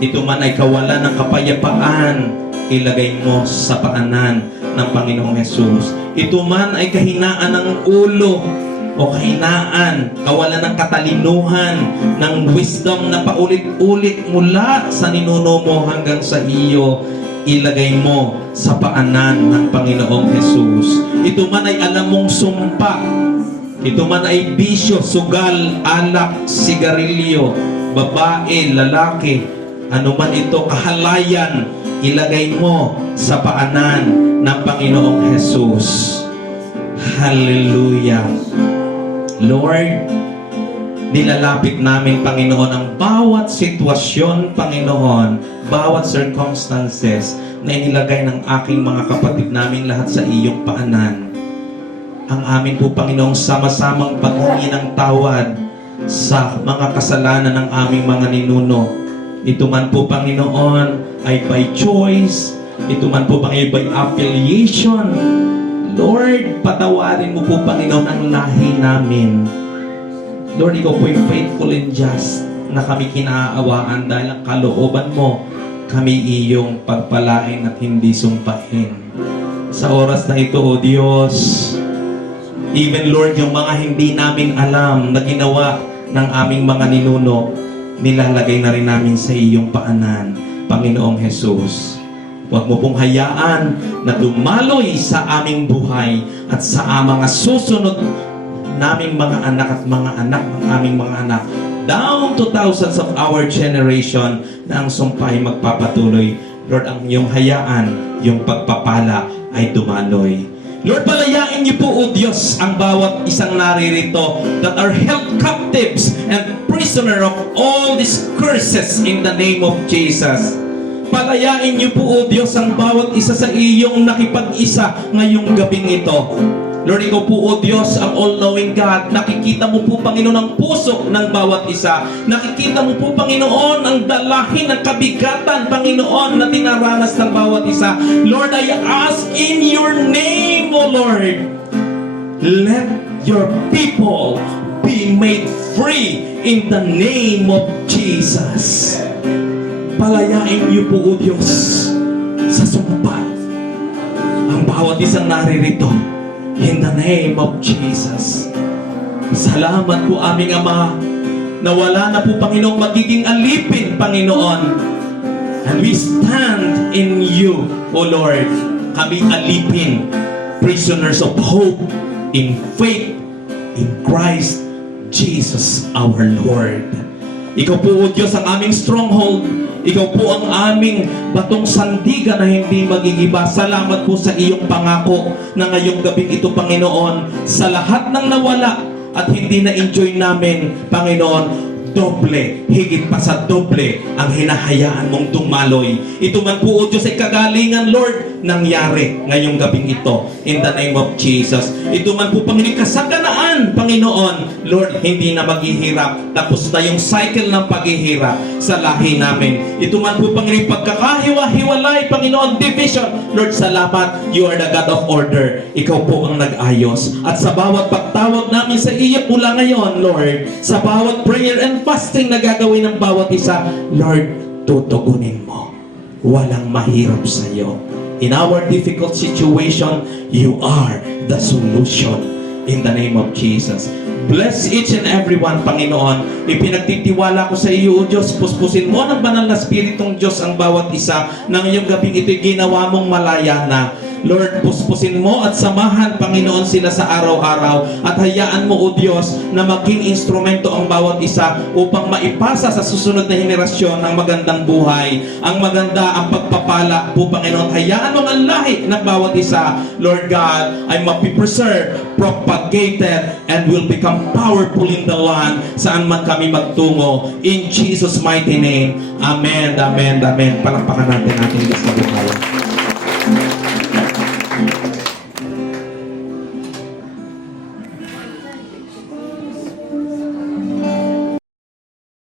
Ito man ay kawalan ng kapayapaan, ilagay mo sa paanan ng Panginoong Jesus. Ito man ay kahinaan ng ulo o kahinaan, kawalan ng katalinuhan, ng wisdom na paulit-ulit mula sa ninuno mo hanggang sa iyo, ilagay mo sa paanan ng Panginoong Jesus. Ito man ay alam mong sumpa, ito man ay bisyo, sugal, alak, sigarilyo, babae, lalaki, ano man ito, kahalayan, ilagay mo sa paanan ng Panginoong Jesus. Hallelujah. Lord, nilalapit namin, Panginoon, ang bawat sitwasyon, Panginoon, bawat circumstances na inilagay ng aking mga kapatid namin lahat sa iyong paanan. Ang amin po, Panginoong, sama-samang paghingi ng tawad sa mga kasalanan ng aming mga ninuno. Ito man po, Panginoon, ay by choice. Ito man po, Panginoon, by affiliation. Lord, patawarin mo po, Panginoon, ang lahi namin. Lord, ikaw po yung faithful and just na kami kinaawaan dahil ang kalooban mo, kami iyong pagpalain at hindi sumpahin. Sa oras na ito, O Diyos, even, Lord, yung mga hindi namin alam na ginawa ng aming mga ninuno, nilalagay na rin namin sa iyong paanan, Panginoong Jesus. Huwag mo pong hayaan na dumaloy sa aming buhay at sa mga susunod naming mga anak at mga anak ng aming mga anak, down to thousands of our generation, na ang sumpay magpapatuloy. Lord, ang iyong hayaan, yung pagpapala ay dumaloy. Lord, palayain niyo po, O Diyos, ang bawat isang naririto that are held captives and prisoner of all these curses in the name of Jesus. Palayain niyo po, O Diyos, ang bawat isa sa iyong nakipag-isa ngayong gabing ito. Lord, ikaw po, O Diyos, ang all-knowing God. Nakikita mo po, Panginoon, ang puso ng bawat isa. Nakikita mo po, Panginoon, ang dalahin, ang kabigatan, Panginoon, na dinaranas ng bawat isa. Lord, I ask in your name, O Lord, let your people be made free in the name of Jesus. Palayain niyo po, O Diyos, sa sumpa ang bawat isang naririto. In the name of Jesus. Salamat po, aming Ama, na wala na po, Panginoon, magiging alipin, Panginoon. And we stand in you, O Lord. Kami alipin, prisoners of hope, in faith, in Christ Jesus our Lord. Ikaw po, O Diyos, ang aming stronghold. Ikaw po ang aming batong sandigan na hindi magigiba. Salamat po sa iyong pangako na ngayong gabing ito, Panginoon, sa lahat ng nawala at hindi na-enjoy namin, Panginoon, doble, higit pa sa doble ang hinahayaan mong dumaloy. Ito man po, O Diyos, ay kagalingan, Lord, nangyari ngayong gabing ito. In the name of Jesus. Ito man po, Panginoon, kasaganaan yan, Panginoon, Lord, hindi na maghihirap. Tapos na yung cycle ng paghihirap sa lahi namin. Ito man po, Panginoon, pagkakahiwa-hiwalay, Panginoon, division. Lord, salamat, you are the God of order. Ikaw po ang nag-ayos. At sa bawat pagtawag namin sa iyo mula ngayon, Lord, sa bawat prayer and fasting na gagawin ng bawat isa, Lord, tutugunin mo. Walang mahirap sa iyo. In our difficult situation, you are the solution. In the name of Jesus. Bless each and every one, Panginoon. Ipinagtitiwala ko sa iyo, O Diyos, puspusin mo ng banal na Spiritong Diyos ang bawat isa na ngayong gabing ito'y ginawa mong malaya na. Lord, puspusin mo at samahan, Panginoon, sila sa araw-araw at hayaan mo, O Diyos, na maging instrumento ang bawat isa upang maipasa sa susunod na henerasyon ang magandang buhay, ang maganda, ang pagpapala po, Panginoon. Hayaan mo ang lahi ng bawat isa, Lord God, ay mapipreserve, propagated, and will become powerful in the land saan man kami magtungo. In Jesus' mighty name, Amen, Amen, Amen. Palakpakan natin ating Diyos na buhay.